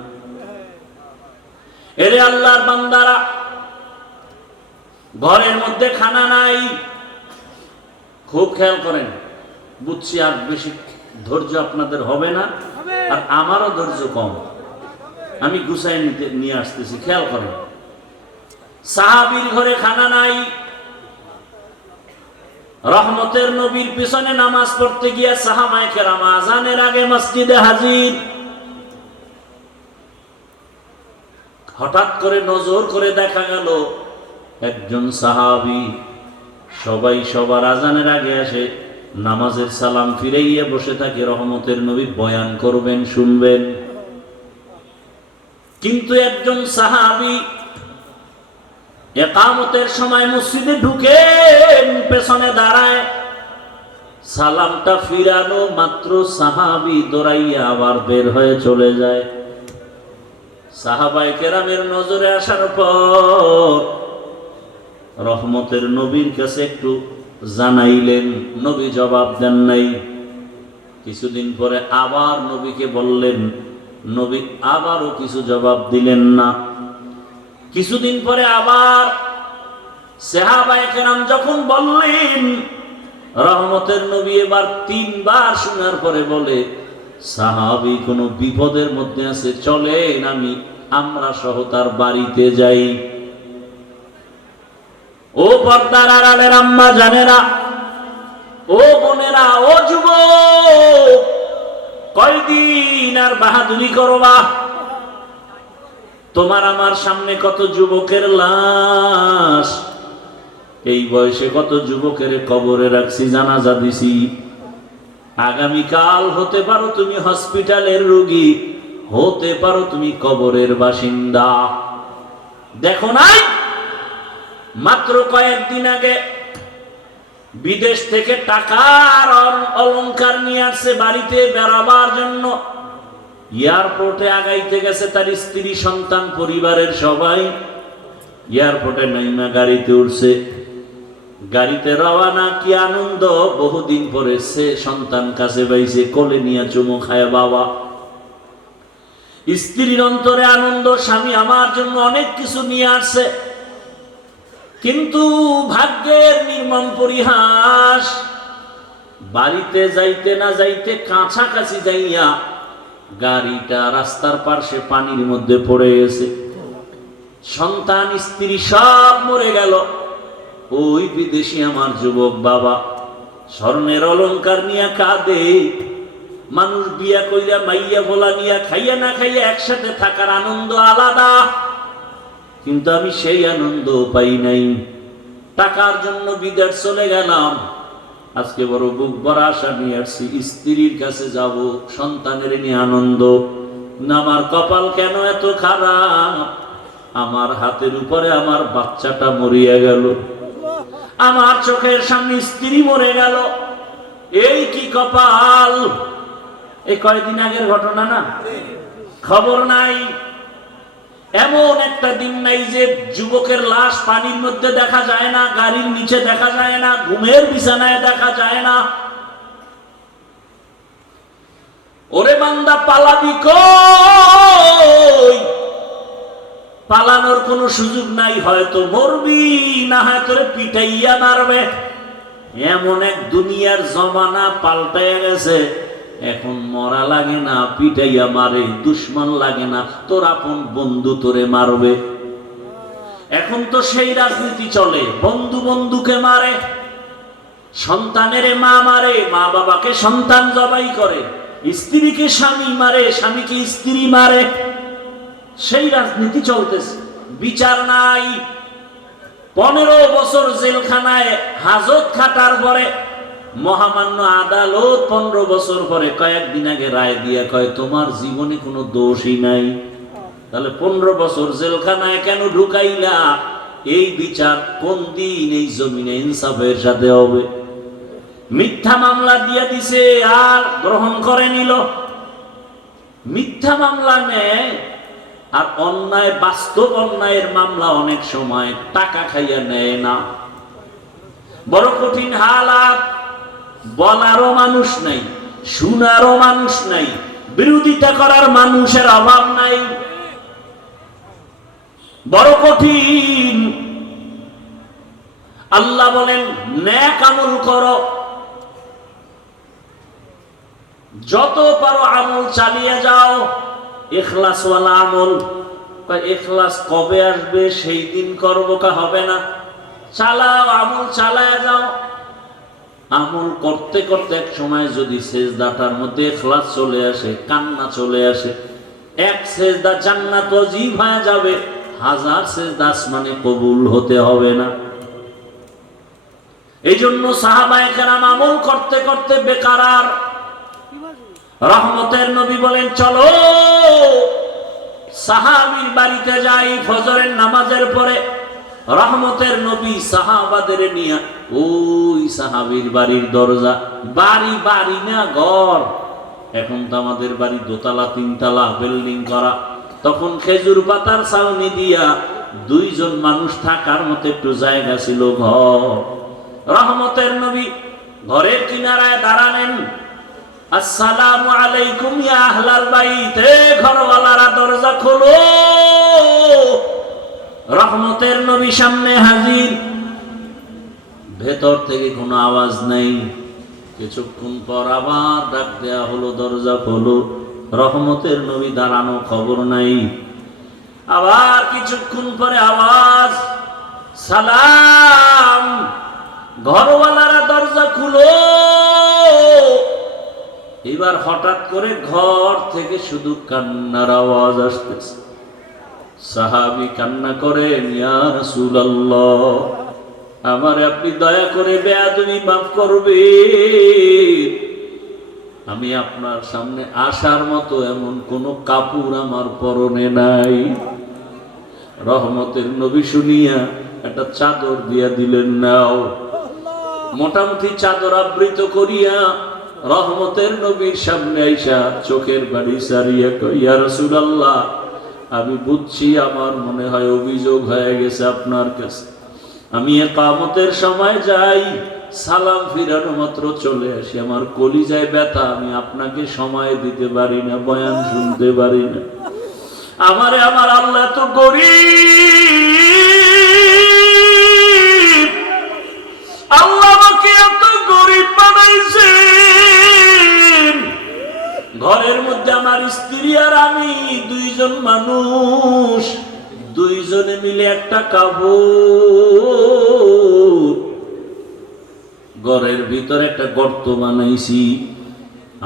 এরে আল্লাহর বান্দারা, ঘরের মধ্যে খানা নাই, খুব খেয়াল করেন। বুঝছি আর বেশি ধৈর্য আপনাদের হবে না, আর আমারও ধৈর্য কম। আমি গুছাই নিয়ে আসতেছি, খেয়াল করেন। সাহাবীর ঘরে খানা নাই। রহমতের নবীর পিছনে নামাজ পড়তে গিয়ে সাহাবায়ে কেরাম আযানের আগে মসজিদে হাজির। হঠাৎ করে নজর করে দেখা গেল একজন সাহাবী সবাই সবার আযানের আগে আসে, নামাজের সালাম ফিরাইয়া বসে থাকে, রহমতের নবী বয়ান করবেন, শুনবেন। কিন্তু একজন সাহাবী ইকামতের সময় মসজিদে ঢুকে পেছনে দাঁড়ায়, সালামটা ফিরানো মাত্র সাহাবী দৌড়াইয়া আবার বের হয়ে চলে যায়। সাহাবায়ে কেরামের নজরে আসার পর রহমতের নবীর কাছে একটু জানাইলেন, নবী জবাব দেন নাই। কিছুদিন পরে আবার নবীকে বললেন, নবী আবারও কিছু জবাব দিলেন না। কিছুদিন পরে আবার সাহাবায়ে কেরাম যখন বললেন, রহমতের নবী এবার 3 বার শোনার পরে বলে, সাহাবী কোন বিপদের মধ্যে আছে, চলেন আমরা সহ তার বাড়িতে যাই। ও পর্দার আড়ালের আম্মা জানেরা, ও বোনেরা, ও যুবক, কয়দিন আর বাহাদুরি করবা? তোমার আমার সামনে কত যুবকের লাশ, এই বয়সে কত যুবকের কবরে রাখছি, জানাজা দিছি। আগামীকাল হতে পারো তুমি হসপিটালের রোগী, হতে পারো তুমি কবরের বাসিন্দা। দেখো নাই মাত্র কয়েকদিন আগে বিদেশ থেকে টাকার অলংকার নিয়ে আসছে বাড়িতে বেড়াবার জন্য। এয়ারপোর্টে আগাইতে গেছে তার স্ত্রী, সন্তান, পরিবারের সবাই। এয়ারপোর্টে নাইমা গাড়িতে উঠছে, গাড়িতে রওয়ানা। কি আনন্দ! বহুদিন পরে সে সন্তান কাছে পাইছে, কোলে নিয়ে চুমু খায় বাবা। স্ত্রীর অন্তরে আনন্দ, স্বামী আমার জন্য অনেক কিছু নিয়ে আসছে। কিন্তু ভাগ্যের নির্মম পরিহাস, বাড়িতে যাইতে না যাইতে কাছাকাছি যাইয়া গাড়িটা রাস্তার পাশে পানির মধ্যে পড়ে গেছে। সন্তান, স্ত্রী সব মরে গেল। ওই বিদেশি আমার যুবক বাবা স্বর্ণের অলংকার নিয়ে কাঁদে। মানুষ বিয়া কইরা মাইয়া ভোলা নিয়া খাইয়া না খাইয়া একসাথে থাকার আনন্দ আলাদা, কিন্তু আমি সেই আনন্দ পাই নাই। টাকার জন্য বিদেশ চলে গেলাম, আজকে বড় বুক ভরা আশা নিয়ে আসছি, স্ত্রীর কাছে যাব, সন্তানের নিয়ে আনন্দ। না আমার কপাল কেন এত খারাপ, আমার হাতের উপরে আমার বাচ্চাটা মরিয়া গেল, আমার চোখের সামনে স্ত্রী মরে গেল, এই কি কপাল। এই কয়েকদিন আগের ঘটনা না, খবর নাই। এমন একটা দিন নাই যে যুবকের লাশ পানির মধ্যে দেখা যায় না, গাড়ির নিচে দেখা যায় না, ঘুমের বিছানায় দেখা যায় না। ওরে বান্দা পালাবি কই? পালানোর কোনো সুযোগ নাই, হয়তো মরবি, না হয় তোরে পিটাইয়া মারবে। এমন এক দুনিয়ার জমানা পাল্টাইয়া গেছে, এখন মরা লাগে না, পিটাইয়া মারে। দুশ্মন লাগে না, তোর আপন বন্ধু তোরে মারবে। এখন তো সেই রাজনীতি চলে, বন্ধু বন্ধুকে মারে, সন্তানের মা মারে, মা বাবাকে সন্তান জবাই করে, স্ত্রীকে স্বামী মারে, স্বামীকে স্ত্রী মারে। সেই রাজনীতি চলতেছে, বিচার নাই। 15 বছর জেলখানায় হাজত খাটার পরে মহামান্য আদালত 15 বছর পরে কয়েকদিন আগে রায় দিয়া কয় তোমার জীবনে কোনো দোষই নাই। তাহলে 15 বছর জেলখানায় কেন ঢুকাইলা? এই বিচার কোন দিন এই জমিনে ইনসাফের সাথে হবে? মিথ্যা মামলা দিয়া দিছে আর গ্রহণ করে নিল। মিথ্যা মামলা নেয় আর অন্যায়, বাস্তব অন্যায়ের মামলা অনেক সময় টাকা খাইয়া নেয় না। বড় কঠিন হালাত। বলারও মানুষ নাই, শুনারও মানুষ নাই, বিরোধিতা করার মানুষের অভাব নাই। বড় কঠিন। আল্লাহ বলেন নেক আমল করো, যত পারো আমল চালিয়ে যাও, ইখলাসওয়ালা আমল। ইখলাস কবে আসবে? সেই দিন করবো, কা হবে না? চালাও, আমল চালায় যাও। আমল করতে করতে এক সময় যদি সেজদাটার মধ্যে ইখলাস চলে আসে, কান্না চলে আসে, এক সেজদা জান্নাত ওয়াজিব হয়ে যাবে, 1000 সেজদা আসমানে কবুল হতে হবে না। এই জন্য সাহাবায়ে কেরাম আমল করতে করতে বেকারার। রহমতের নবী বলেন চলো সাহাবীর বাড়িতে যাই ফজরের নামাজের পরে। রহমতের নবী সাহাবাদের নিয়ে ওই সাহাবীর বাড়ির দরজা, বাড়ি বাড়ি না ঘর, এখন তো আমাদের বাড়ি দোতলা তিনতলা বিল্ডিং করা, তখন খেজুর পাতার ছাউনি দিয়া 2 জন মানুষ থাকার মতো একটু জায়গা ছিল, ঘর। রহমতের নবী ঘরের কিনারায় দাঁড়ালেন, আসসালামু আলাইকুম ইয়া আহলাল বাইত, হে ঘরওয়ালারা দরজা খোলো। রহমতের নবী সামনে হাজির, ভেতর থেকে কোনো আওয়াজ নাই। কিছুক্ষণ পর আবার ডাক দেয়া হলো, দরজা খোলো। রহমতের নবী দাঁড়ানো, খবর নাই। আবার কিছুক্ষণ পরে আওয়াজ, সালাম, ঘরওয়ালারা দরজা খুলো। এবার হঠাৎ করে ঘর থেকে শুধু কান্নার আওয়াজ আসতেছে। সাহাবী কান্না করেন, ইয়া রাসূলুল্লাহ, আমারে আপনি দয়া করে বেয়াদবি মাফ করবেন। আমি আপনার সামনে আসার মতো এমন কোন কাপড় আমার পরনে নাই। রহমতের নবী শুনিয়া একটা চাদর দিয়া দিলেন, নাও। মোটামুটি চাদর আবৃত করিয়া রহমতের নবীর সামনে আইসা চোখের বাড়ি সারিয়া কই, ইয়া রাসূলুল্লাহ, আমি বুঝছি আমার মনে হয় অভিযোগ হয়ে গেছে আপনার কাছে। আমি ইকামতের সময় যাই, সালাম ফিরানো মাত্র চলে আসি, আমার কলিজায় ব্যথা, আমি আপনাকে সময় দিতে পারি না, বয়ান শুনতে পারি না। আমারে আমার আল্লাহ তো গরীব, আল্লাহ আমাকে এত গরীব বানাইছেন। ঘরের মধ্যে আমার স্ত্রী আর আমি 2 জন মানুষ, 2 জনে মিলে একটা কাপড়। ঘরের ভিতরে একটা গর্ত বানাইছি,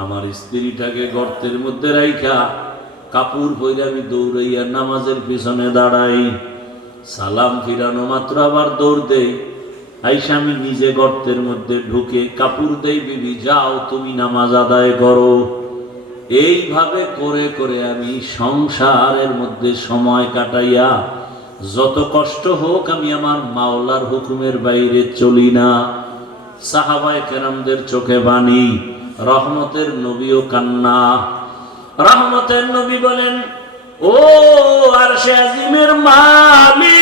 আমার স্ত্রীটাকে গর্তের মধ্যে রাইখা কাপড় পরে আমি দৌড়াইয়া নামাজের পিছনে দাঁড়াই। সালাম ফিরানো মাত্র আবার দৌড় দেই, আইসা আমি নিজে গর্তের মধ্যে ঢুকে কাপড় দেই, বিবি যাও তুমি নামাজ আদায় করো। এইভাবে করে করে আমি সংসারের মধ্যে সময় কাটাইয়া যত কষ্ট হোক আমি আমার মাওলার হুকুমের বাইরে চলি না। সাহাবায়ে কেরামদের চোখে বাণী, রহমতের নবীও কান্না। রহমতের নবী বলেন, ও আরশে আজিমের মালিক,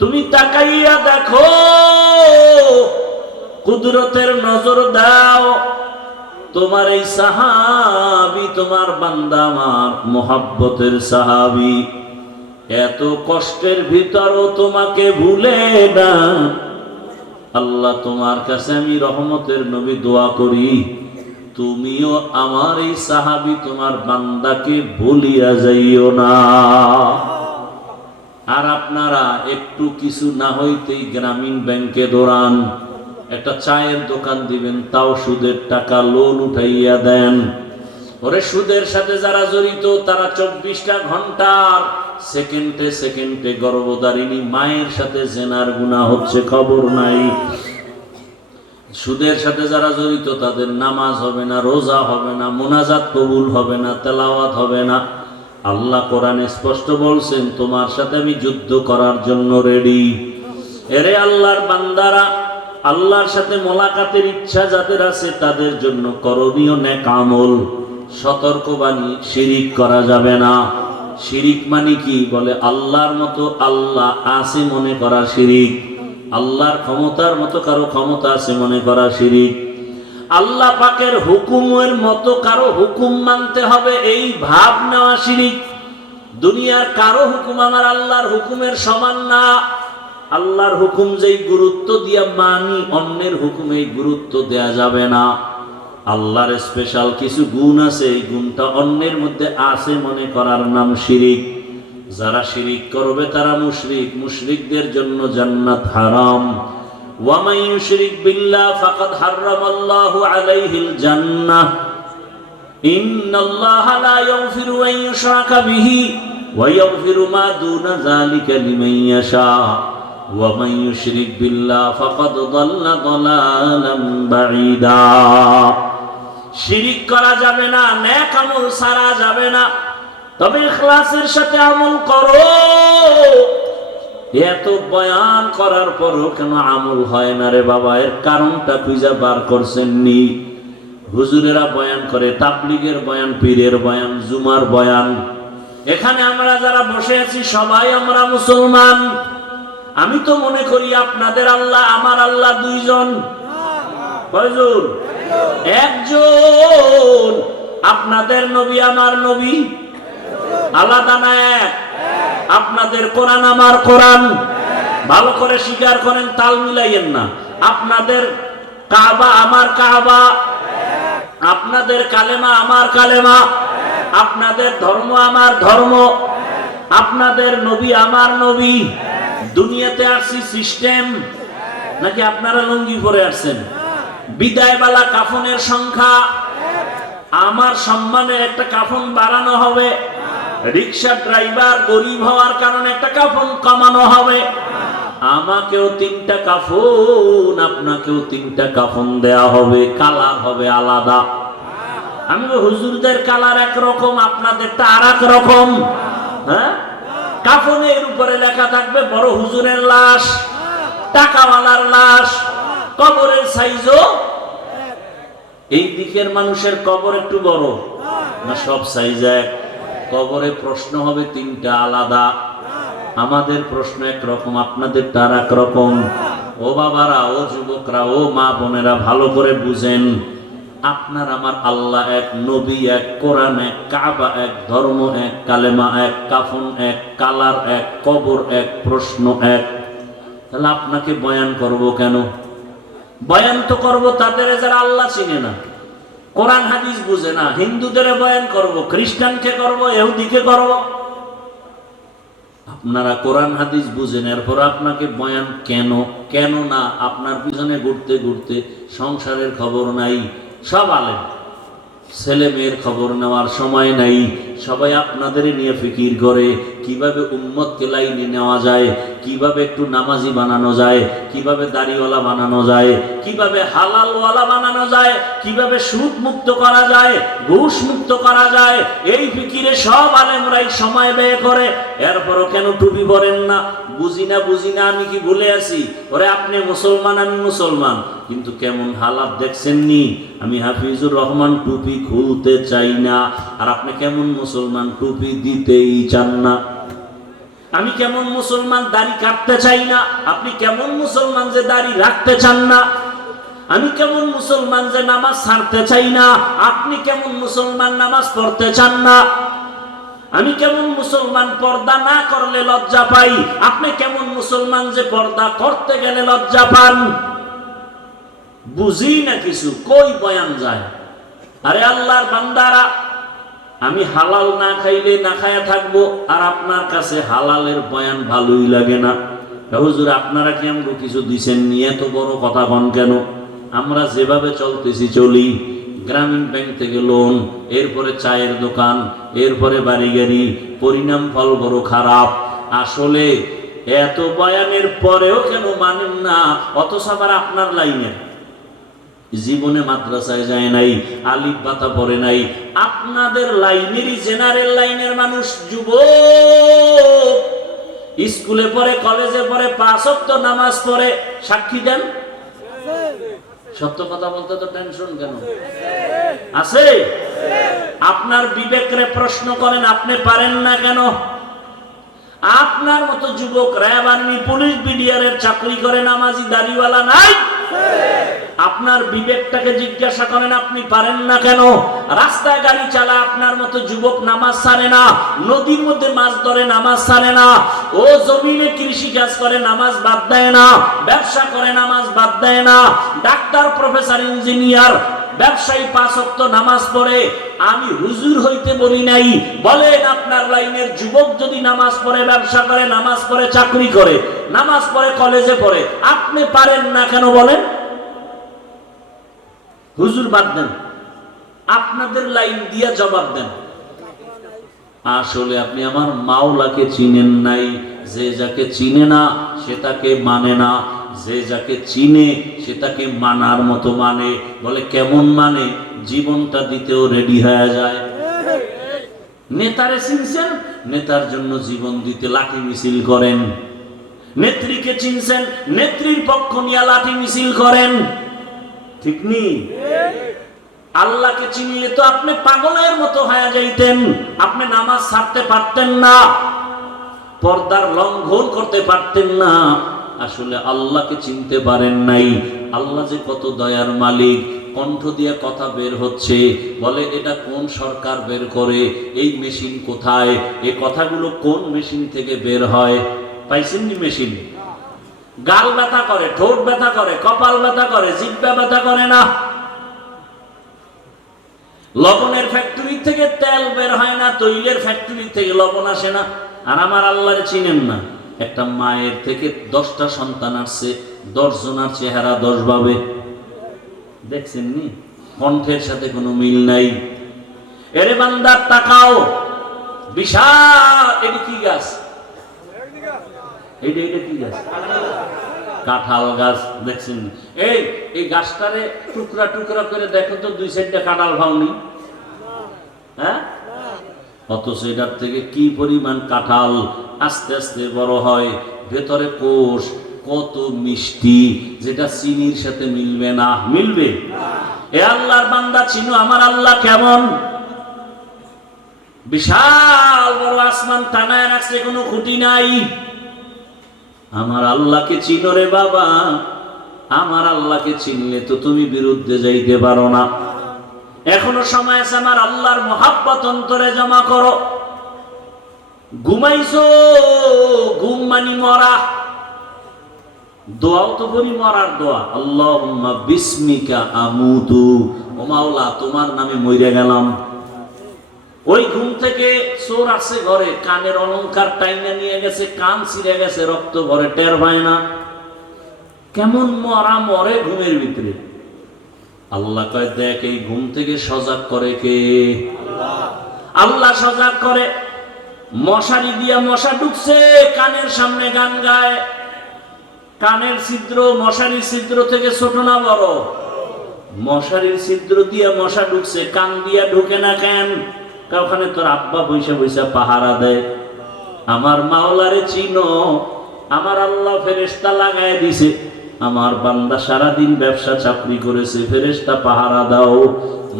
তুমি তাকাইয়া দেখো, কুদরতের নজর দাও, তোমার এই সাহাবী, তোমার বান্দা আমার মুহাব্বতের সাহাবী, এত কষ্টের ভিতরও তোমাকে ভুলে না। আল্লাহ, তোমার কাছে আমি রহমতের নবী দোয়া করি, তুমিও আমার এই সাহাবী তোমার বান্দাকে ভুলিয়া যাইও না। আর আপনারা একটু কিছু না হইতেই গ্রামীণ ব্যাংকে দৌড়ান, একটা চায়ের দোকান দিবেন, তাও সুদের টাকা লোন উঠাইয়া দেন। ওরে সুদের সাথে যারা জড়িত তারা 24টা ঘন্টার সেকেন্ডে সেকেন্ডে গর্ভধারিণী মায়ের সাথে জেনার গুনাহ হচ্ছে, খবর নাই। সুদের সাথে যারা জড়িত তাদের নামাজ হবে না, রোজা হবে না, মুনাজাত কবুল হবে না, তেলাওয়াত হবে না। আল্লাহ কোরআনে স্পষ্ট বলছেন, তোমার সাথে আমি যুদ্ধ করার জন্য রেডি। এরে আল্লাহর বান্দারা, আল্লাহর সাথে মোলাকাতের ইচ্ছা যাদের আছে তাদের জন্য করণীয় নেক আমল। সতর্কবাণী, শিরিক করা যাবে না। শিরিক মানে কি? বলে আল্লাহর মতো আল্লাহ আছে মনে করা শিরিক, আল্লাহর ক্ষমতার মতো কারো ক্ষমতা আছে মনে করা শিরিক, আল্লাহ পাকের হুকুমের মতো কারো হুকুম মানতে হবে এই ভাব নেওয়া শিরিক। দুনিয়ার কারো হুকুম আমার আল্লাহর হুকুমের সমান না। আল্লাহর হুকুম যেই গুরুত্ব দিয়া মানি, অন্যের হুকুমে গুরুত্ব দেয়া যাবে না। আল্লাহর স্পেশাল কিছু গুণ আছে, এই গুণটা অন্যের মধ্যে আছে মনে করার নাম শিরিক। যারা শিরিক করবে তারা মুশরিক, মুশরিকদের জন্য জান্নাত হারাম। ওয়া মান ইউশরিক বিল্লাহ ফাকাদ হারামাল্লাহু আলাইহিল জান্নাহ, ইন্নাল্লাহা লা ইয়াগফিরু আন ইউশরাকা বিহি ওয়া ইয়াগফিরু মা দুনা যালিকা লিমান ইয়াশা, ওয়া মান ইউশরিক বিল্লাহ ফাকাদ দাল্লা দালালান বাঈদা। শিরিক করা যাবে না, নেক আমল সারা যাবে না, তবে ইখলাসের সাথে আমল করো। এত বয়ান করার পরও কেন আমল হয় না রে বাবা? এর কারণটা খুঁজে বার করছেন নি? হুজুরেরা বয়ান করে, তাবলীগের বয়ান, পীরের বয়ান, জুমার বয়ান। এখানে আমরা যারা বসে আছি সবাই আমরা মুসলমান। আমি তো মনে করি আপনাদের আল্লাহ আমার আল্লাহ দুইজন। কয়জন? একজন। আপনাদের নবী আমার নবী আলাদা না এক? আপনাদের কোরআন আমার কোরআন। ভালো করে স্বীকার করেন, তাল মিলাইয়েন না। আপনাদের কাবা আমার কাবা, আপনাদের কালেমা আমার কালেমা, আপনাদের ধর্ম আমার ধর্ম, আপনাদের নবী আমার নবী। দুনিয়াতে আসছি সিস্টেম নাকি আপনারা লুঙ্গি পরে আসছেন? বিদায়বেলা কাফনের সংখ্যা, আমার সম্মানে একটা কাফন বাড়ানো হবে, রিক্সা ড্রাইভার গরিব হওয়ার কারণে একটা কাফন কমানো হবে। আমাকেও 3টা কাফন, আপনাকেও 3টা কাফন দেয়া হবে, কালার হবে আলাদা। আমি হুজুরদের কালার একরকম, আপনাদেরটা আর এক রকম। হ্যাঁ, কাফনের উপরে লেখা থাকবে বড় হুজুরের লাশ, টাকাওয়ালার লাশ, কবরের সাইজও। এই দিকের মানুষের কবর একটু বড় না সব সাইজ এক? কবরে প্রশ্ন হবে 3টা আলাদা। আমাদের প্রশ্ন একরকম, আপনাদের তার একরকম। ও বাবারা, ও যুবকরা, ও মা বোনেরা, ভালো করে বুঝেন, আপনার আমার আল্লাহ এক, নবী এক, কোরআন এক, কাবা এক, ধর্ম এক, কালেমা এক, কাফন এক, কালার এক, কবর এক, প্রশ্ন এক। তাহলে আপনাকে বয়ান করব কেন? বয়ান তো করব তাদের যারা আল্লাহ চিনে না, কোরআন হাদিস বুঝে না। হিন্দুদের বয়ান করব, খ্রিস্টানকে করব, ইহুদিকে করব। আপনারা কোরআন হাদিস বুঝেন, এরপর আপনাকে বয়ান কেন? কেন না? আপনার পিছনে ঘুরতে ঘুরতে সংসারের খবর নাই। সব আলেম, ছেলে মেয়ের খবর নেওয়ার সময় নাই। সবাই আপনাদের নিয়ে ফিকির করে কিভাবে উম্মতকে লাইনে নেওয়া যায়, কিভাবে একটু নামাজি বানানো যায়, কিভাবে দাড়িওয়ালা বানানো যায়, কিভাবে হালালওয়ালা বানানো যায়, কিভাবে সুদ মুক্ত করা যায়, ঘুষ মুক্ত করা যায়, এই ফিকিরে সব আলেমরাই সময় ব্যয় করে। এরপরও কেন টুপি পরেন না? বুঝি না, আমি কি ভুলে আছি? ওরে আপনি মুসলমান, আমি মুসলমান, কিন্তু কেমন হালাত দেখছেননি? আমি হাফিজুর রহমান টুপি খুলতে চাই না, আর আপনি কেমন মুসলমান টুপি দিতেই চান না। আমি কেমন মুসলমান দাড়ি কাটতে চাই না, আপনি কেমন মুসলমান যে দাড়ি রাখতে চান না। আমি কেমন মুসলমান যে নামাজ ছাড়তে চাই না, আপনি কেমন মুসলমান নামাজ পড়তে চান না। আমি কেমন মুসলমান পর্দা না করলে লজ্জা পাই, আপনি কেমন মুসলমান যে পর্দা করতে গেলে লজ্জা পান। বুঝি না কিছু, কই বয়ান যায়। আরে আল্লাহর বান্দারা, আমি হালাল না খাইলে না খায়া থাকবো, আর আপনার কাছে হালালের বয়ান ভালোই লাগে না। হুজুর আপনারা কি আমাকে কিছু দিছেন নিয়ে এত বড় কথা বন কেন? আমরা যেভাবে চলতেছি চলি, গ্রামীণ ব্যাংক থেকে লোন, এরপরে চায়ের দোকান, এরপরে বাড়ি গাড়ি, পরিণাম ফল বড় খারাপ। আসলে এত বয়ানের পরেও কেন মানেন না? অথচ আবার আপনার লাইনের জীবনে মাদ্রাসায় যায় নাই, আলিফ বাতা পড়ে নাই, আপনাদের লাইনেরই জেনারেল লাইনের মানুষ, যুবক, স্কুলে পড়ে, কলেজে পড়ে, 5 ওয়াক্ত নামাজ পড়ে, সাক্ষী দেন। সত্য কথা বলতে তো টেনশন কেন আছে? আপনার বিবেকরে প্রশ্ন করেন, আপনি পারেন না কেন? আপনার মতো যুবক র্যাব, আর্মি, পুলিশ, বিডিআর চাকরি করে, নামাজি দাড়িওয়ালা নাই। আপনার বিবেকটাকে জিজ্ঞাসা করেন, আপনি পারেন না কেন? রাস্তায় গাড়ি চালায় আপনার মতো যুবক নামাজ ছাড়ে না, নদীর মধ্যে মাছ ধরে নামাজ ছাড়ে না, ও জমিনে কৃষি কাজ করে নামাজ বাদ দেয় না, ব্যবসা করে নামাজ বাদ দেয় না, ডাক্তার, প্রফেসর, ইঞ্জিনিয়ার, ব্যবসায়ী 5 ওয়াক্ত নামাজ পড়ে। আমি হুজুর হইতে বলি নাই। বলেন আপনার লাইনের যুবক যদি নামাজ পড়ে, ব্যবসা করে, নামাজ পড়ে, চাকরি করে, নামাজ পড়ে, কলেজে পড়ে, আপনি পারেন না কেন বলেন? হুজুর বাদ দেন, আপনাদের লাইন দিয়ে জবাব দেন। আসলে আপনি আমার মাওলাকে চিনেন নাই। যে যাকে চিনে না সে তাকে মানে না, যে যাকে চিনে সে তাকে মানার মতো মানে। বলে কেমন মানে? জীবনটা দিতেও রেডি হয়ে যায়। নেতারে চিনছেন, নেতার জন্য জীবন দিতে লাঠি মিছিল করেন। নেত্রীকে চিনছেন, নেত্রীর পক্ষ নিয়ে লাঠি মিছিল করেন। ঠিক নি? আল্লাহকে চিনলে তো আপনি পাগলের মতো হয়ে যাইতেন, আপনি নামাজ ছাড়তে পারতেন না, পর্দার লঙ্ঘন করতে পারতেন না। আসলে আল্লাহকে চিনতে পারেন নাই। আল্লাহ যে কত দয়ার মালিক। কণ্ঠ দিয়ে কথা বের হচ্ছে, বলে এটা কোন সরকার বের করে, এই মেশিন কোথায়, এই কথাগুলো কোন মেশিন থেকে বের হয়? পাইছেন নি মেশিন? গাল ব্যথা করে, ঠোঁট ব্যথা করে, কপাল ব্যথা করে, জিহ্বা ব্যথা করে না। লবণের ফ্যাক্টরি থেকে তেল বের হয় না, তৈলের ফ্যাক্টরি থেকে লবণ আসে না। আর আমার আল্লাহরে চিনেন না। একটা মায়ের থেকে 10টা সন্তান আসছে, 10 জনের চেহারা 10 ভাবে। দেখছেন নি? কণ্ঠের সাথে কোনো মিল নাই। এরে বান্দার তাকাও, বিশাল, এটা কি গাছ? এটা কি গাছ? কাঁঠাল গাছ। দেখছেন? এই গাছটারে টুকরা টুকরা করে দেখো তো, 2-4টা কাঁঠাল ভাওনি। হ্যাঁ, অথচ এটার থেকে কি পরিমাণ কাঁঠাল আস্তে আস্তে বড় হয়, ভেতরে কোষ কত মিষ্টি, যেটা চিনির সাথে মিলবে না। মিলবে? এ আল্লাহর বান্দা চিনো আমার আল্লাহ কেমন? বিশাল বড় আসমান টানায় রাখছে, কোনো খুঁটি নাই। আমার আল্লাহকে চিনো রে বাবা। আমার আল্লাহকে চিনলে তো তুমি বিরুদ্ধে যাইতে পারো না। এখনো সময় আছে, আমার আল্লাহর মহাব্বত অন্তরে জমা করো। ঘুমাইছো, ঘুম মানি মরা। দোয়াও তো করি মরার দোয়া, আল্লাহুম্মা বিসমিকা আমুতু, ও মাওলা তোমার নামে মইরা গেলাম। ওই ঘুম থেকে চোর আসছে ঘরে, কানের অলংকার টাইনা নিয়ে গেছে, কান ছিঁড়ে গেছে, রক্ত ঘরে টের পায় না। কেমন মরা মরে ঘুমের ভিতরে। আল্লাহ কয় দেখ, এই ঘুম থেকে সজাগ করে কে? আল্লাহ সজাগ করে। মশারি দিয়া মশা ঢুকছে, কানের সামনে গান গায়। কানের ছিদ্র মশারির ছিদ্র থেকে ছোট না বড়? মশারির ছিদ্র দিয়া মশা ঢুকছে, কান দিয়া ঢুকে না কেন? ওখানে তোর আব্বা বৈশা বৈশা পাহারা দেয়। আমার মাওলারে চিনো, আমার আল্লাহ ফেরেশতা লাগায় দিছে। আমার বান্দা সারাদিন ব্যবসা চাকরি করেছে, ফেরেশতা পাহারা দাও,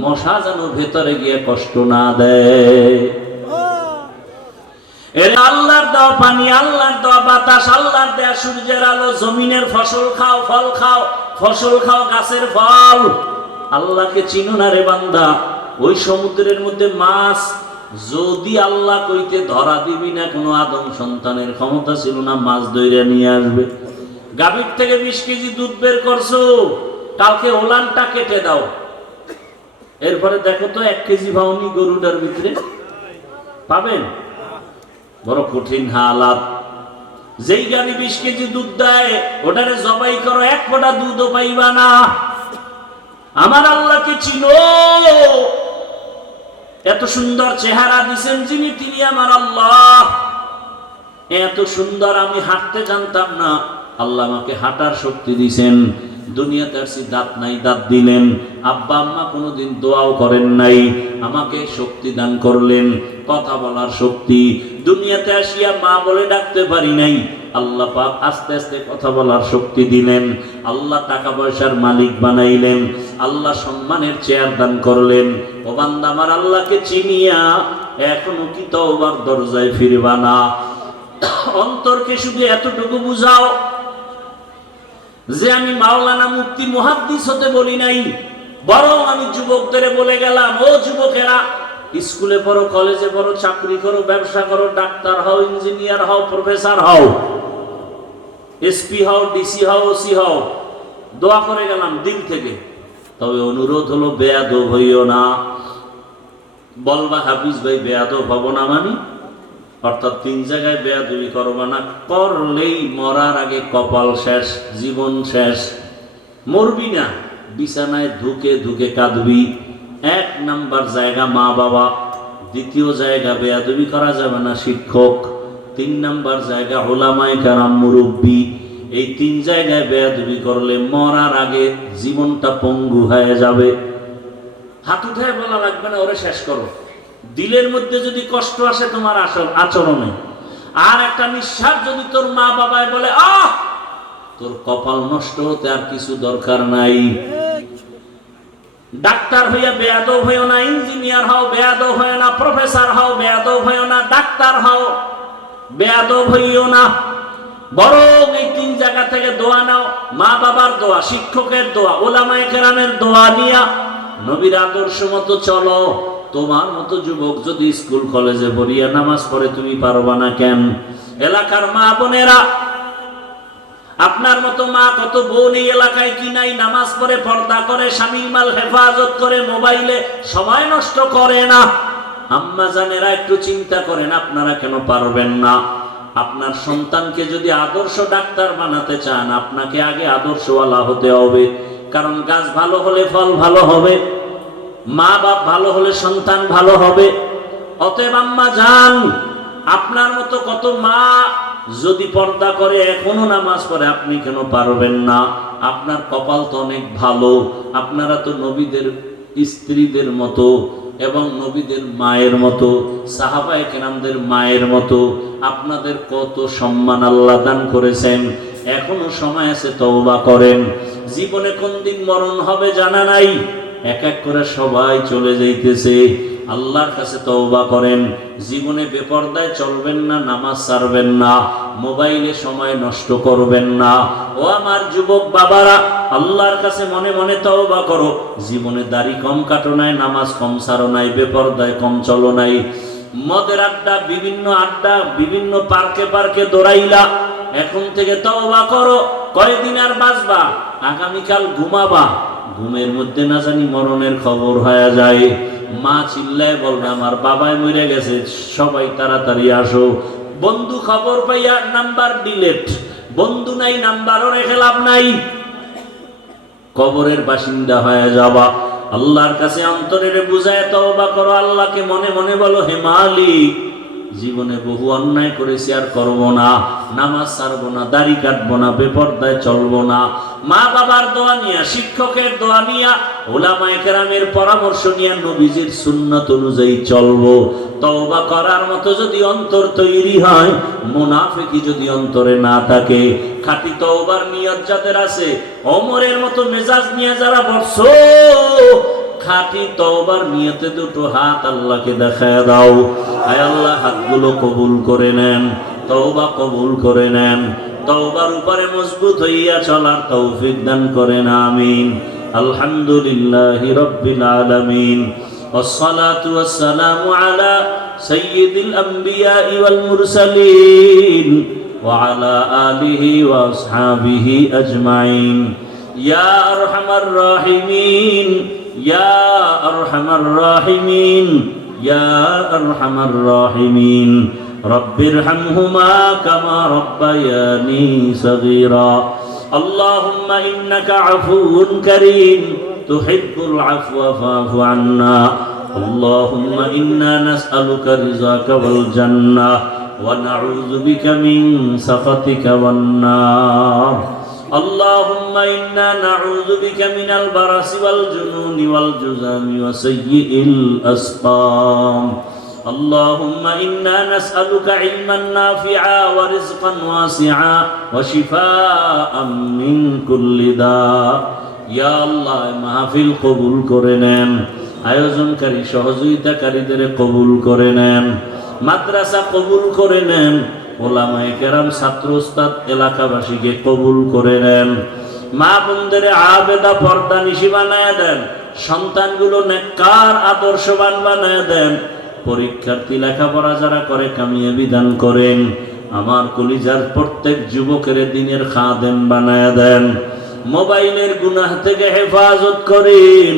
মশা যেন ভেতরে গিয়ে কষ্ট না দেয়। আল্লাহর দেওয়া পানি, আল্লাহর দেওয়া বাতাস, আল্লাহর দেওয়া সূর্যের আলো, জমিনের ফসল খাও, ফল খাও, ফসল খাও, গাছের ফল। আল্লাহকে চিনো না রে বান্দা। ওই সমুদ্রের মধ্যে মাছ যদি আল্লাহ কইতে ধরা দিবি না, কোনো আদম সন্তানের ক্ষমতা ছিল না মাছ ধইরা নিয়ে আসবে। গাভীর থেকে 20 কেজি দুধ বের করছো, কালকে ওলানটা কেটে দাও, এরপরে দেখো তো 1 কেজি ভাউনি গরুটার ভিতরে পাবেন? বড় কঠিন হালাত। যেই গাভী 20 কেজি দুধ দেয়, ওটারে জবাই করো, 1 ফোঁটা দুধও পাইবা না। আমার আল্লাহকে চিনো। এত সুন্দর চেহারা দিছেন যিনি, তিনি আমার আল্লাহ। এত সুন্দর আমি হাঁটতে জানতাম না, আল্লাহ আমাকে হাঁটার শক্তি দিছেন। দুনিয়াতে আসছি, দাঁত নাই, দাঁত দিলেন। আব্বা আম্মা কোনোদিন দোয়াও করেন নাই, আমাকে শক্তি দান করলেন, কথা বলার শক্তি। দুনিয়াতে আসিয়া মা বলে ডাকতে পারি নাই, আল্লাহ পাক আস্তে আস্তে কথা বলার শক্তি দিলেন। আল্লাহ টাকা পয়সার মালিক বানাইলেন, আল্লাহ সম্মানের চেয়ার দান করলেন। ও বান্দা, আমার আল্লাহকে চিনিয়া এখনো কি তওবার দরজায় ফিরবা না? অন্তরকে শুধু এতটুকু বুঝাও যে আমি মাওলানা মুফতি মুহাদ্দিস হতে বলি নাই, বরং আমি যুবকদের বলে গেলাম, ও যুবকেরা, স্কুলে পড়ো, কলেজে পড়ো, চাকরি করো, ব্যবসা করো, ডাক্তার হও, ইঞ্জিনিয়ার হও, প্রফেসর হও, এসপি হও, ডিসি হও, ওসি হও, দোয়া করে গেলাম দিল থেকে। তবে অনুরোধ হলো, বেয়াদব হইও না। বলবা হাফিজ ভাই বেয়াদব হব না মানে? অর্থাৎ 3 জায়গায় বেয়াদবি করবা না, করলেই মরার আগে কপাল শেষ, জীবন শেষ। মরবি না, বিছানায় ধুকে ধুকে কাঁদবি। 1 নাম্বার জায়গা মা বাবা, 2য় জায়গা বেয়াদবি করা যাবে না শিক্ষক, 3 নাম্বার জায়গা ওলামায়ে কেরাম মুরব্বী। এই 3 জায়গায় বেয়াদবি করলে মরার আগে জীবনটা পঙ্গু হয়ে যাবে। হাত উঠায় বলা লাগবে না ওরে শেষ করো। দিলের মধ্যে যদি কষ্ট আসে তোমার আচরণে, আর একটা নিঃশ্বাস যদি তোর মা বাবায় বলে আহ, তোর কপাল নষ্ট হতে আর কিছু দরকার নাই। ডাক্তার হইয়া বেয়াদব হইও না, ইঞ্জিনিয়ার হও বেয়াদব হইও না, প্রফেসর হও বেয়াদব হইও না, ডাক্তার হও বেয়াদব হইও না। বরং এই 3 জায়গা থেকে দোয়া নাও, মা বাবার দোয়া, শিক্ষকের দোয়া, ওলামায়ে কেরামের দোয়া নিয়া নবীর আদর্শ মতো চলো। তোমার মতো যুবক যদি স্কুল কলেজে পড়িয়া নামাজ পড়ে, তুমি পারবা না কেন? এলাকার মা বোনেরা, আপনার মতো মা কত বোন এই এলাকায় কি নাই? নামাজ পড়ে, পর্দা করে, স্বামীর মাল হেফাজত করে, মোবাইলে সময় নষ্ট করে না। আম্মা জানেরা একটু চিন্তা করেন, আপনারা কেন পারবেন না? আপনার সন্তানকে যদি আদর্শ ডাক্তার বানাতে চান, আপনাকে আগে আদর্শওয়ালা হতে হবে। কারণ গাছ ভালো হলে ফল ভালো হবে, মা বাপ ভালো হলে সন্তান ভালো হবে। অতএব আম্মা জান, আপনার মতো কত মা যদি পর্দা করে, এখনো নামাজ পড়ে, আপনি কেন পারবেন না? আপনার কপাল তো অনেক ভালো। আপনারা তো নবীদের স্ত্রীদের মতো এবং নবীদের মায়ের মতো, সাহাবায়ে কেরামদের মায়ের মতো। আপনাদের কত সম্মান আল্লাহ দান করেছেন। এখনো সময় আছে, তওবা করেন। জীবনে কোন দিন মরণ হবে জানা নাই, এক এক করে সবাই চলে যাইতেছে। আল্লাহর কাছে তওবা করেন। জীবনে বেপরদায় চলবেন না, নামাজ ছাড়বেন না, মোবাইলে সময় নষ্ট করবেন না। ও আমার যুবক বাবারা, আল্লাহর কাছে মনে মনে তওবা করো। জীবনে দাড়ি কম কাটো নাই, নামাজ কম ছাড়ো নাই, বেপরদায় কম চলো নাই, মদের আড্ডা, বিভিন্ন পার্কে পার্কে দৌড়াইলা। এখন থেকে তওবা করো। কয়দিন আর বাঁচবা? আগামীকাল ঘুমাবা, ঘুমের মধ্যে না জানি মরণের খবর হয়ে যায়। মা চিল্লায় বলবে আমার বাবাই মরে গেছে, সবাই তাড়াতাড়ি আসো। বন্ধু খবর পাইয়া নাম্বার ডিলেট, বন্ধু নাই, নাম্বারও রেখে লাভ নাই, কবরের বাসিন্দা হয়ে যাবা। আল্লাহর কাছে অন্তরের বুঝায় তওবা করো। আল্লাহকে মনে মনে বলো, হে মালিক, জীবনে বহু অন্যায় করেছি, আর করব না, নামাজ ছাড়বো না, দাড়ি কাটবো না, বেপরদায় চলবো না, মা বাবার দোয়া নিয়া, শিক্ষকের দোয়া নিয়া, উলামায়ে কেরামের পরামর্শ নিয়ে নবীজির সুন্নাত অনুযায়ী চলবো। তওবা করার মতো যদি অন্তর তৈরি হয়, মুনাফিকি যদি অন্তরে না থাকে, খাঁটি তওবার নিয়ত যাদের আছে, ওমরের মতো মেজাজ নিয়ে যারা বসছো, খাঁটি তওবার নিয়তে দুটো হাত আল্লাহকে দেখায় দাও। আয় আল্লাহ, হাতগুলো কবুল করে নেন, তওবা কবুল করে নেন, তওবার উপরে মজবুত হইয়া চলার তৌফিক দান করেন, আমিন। আলহামদুলিল্লাহি রাব্বিল আলামিন, ওয়াসসালাতু ওয়াসসালামু আলা সাইয়্যিদিল আমবিয়াই ওয়াল মুরসালিন ওয়া আলা আলিহি ওয়া আসহাবিহি আজমাইন। ইয়া আরহামার রাহিমিন, ইয়া আরহামার রাহিমিন, ইয়া আরহামার রাহিমিন। রব্বিরহামহুমা কামা রব্বায়ানি সগীরা। আল্লাহুম্মা ইন্নাকা আফুউন কারীম তুহিব্বুল আফওয়া ফা'ফু আন্না। আল্লাহুম্মা ইন্না নাসআলুকা রিযাকা ওয়াল জান্নাহ ওয়া নাউযু বিকা মিন সাখাতিকা ওয়ান নার। اللهم إنا نعوذ بك من البرص والجنون والجذام وسيء الأسقام. اللهم إنا نسألك علما نافعا ورزقا واسعا وشفاء من كل داء. يا الله মাহফিল কবুল করে নেন, আয়োজনকারী সহযোগিতাকারীদের কবুল করে নেন, মাদ্রাসা কবুল করে নেন, ওলামায়ে কেরাম, ছাত্র ওস্তাদ, এলাকাবাসীকে কবুল করে নেন। মা বোনদের আবেদা পর্দানিশী বানায় দেন, সন্তানগুলো নেককার আদর্শবান বানায় দেন, পরীক্ষার্থী লেখাপড়া যারা করে কামিয়াবি দান করেন। আমার কলিজার প্রত্যেক যুবকের দিনের খাদেম বানায় দেন, মোবাইলের গুনাহ থেকে হেফাজত করেন,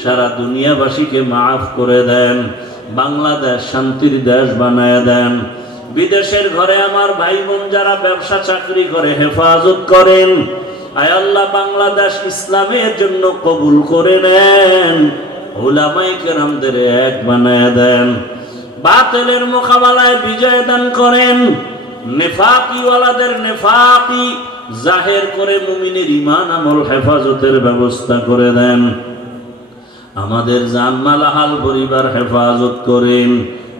সারা দুনিয়াবাসীকে মাফ করে দেন, বাংলাদেশ শান্তির দেশ বানায় দেন। বিদেশের ঘরে আমার ভাই বোন যারা ব্যবসা চাকরি করে হেফাজত করেন। আয় আল্লাহ, বাংলাদেশ ইসলামের জন্য কবুল করে নেন, উলামায়ে কেরামদের এক বানায় দেন, বাতিলের মোকাবেলায় বিজয় দান করেন, নেফাকি ওয়ালাদের নেফাকি জাহের করে মুমিনের ঈমান আমল হেফাজতের ব্যবস্থা করে দেন। আমাদের জানমাল হাল পরিবার হেফাজত করেন,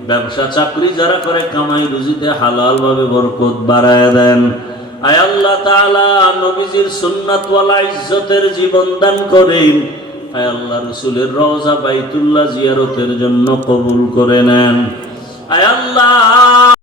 ব্যবসা চাকরি যারা করে কামাই রুজিতে হালাল ভাবে বরকত বাড়ায় দেন। আয় আল্লাহ তাআলা, নবীজির সুন্নাত ওয়ালা ইজ্জতের জীবন দান করেন। আয় আল্লাহ, রাসূলের রওজা বাইতুল্লাহ জিয়ারতের জন্য কবুল করে নেন। আয় আল্লাহ,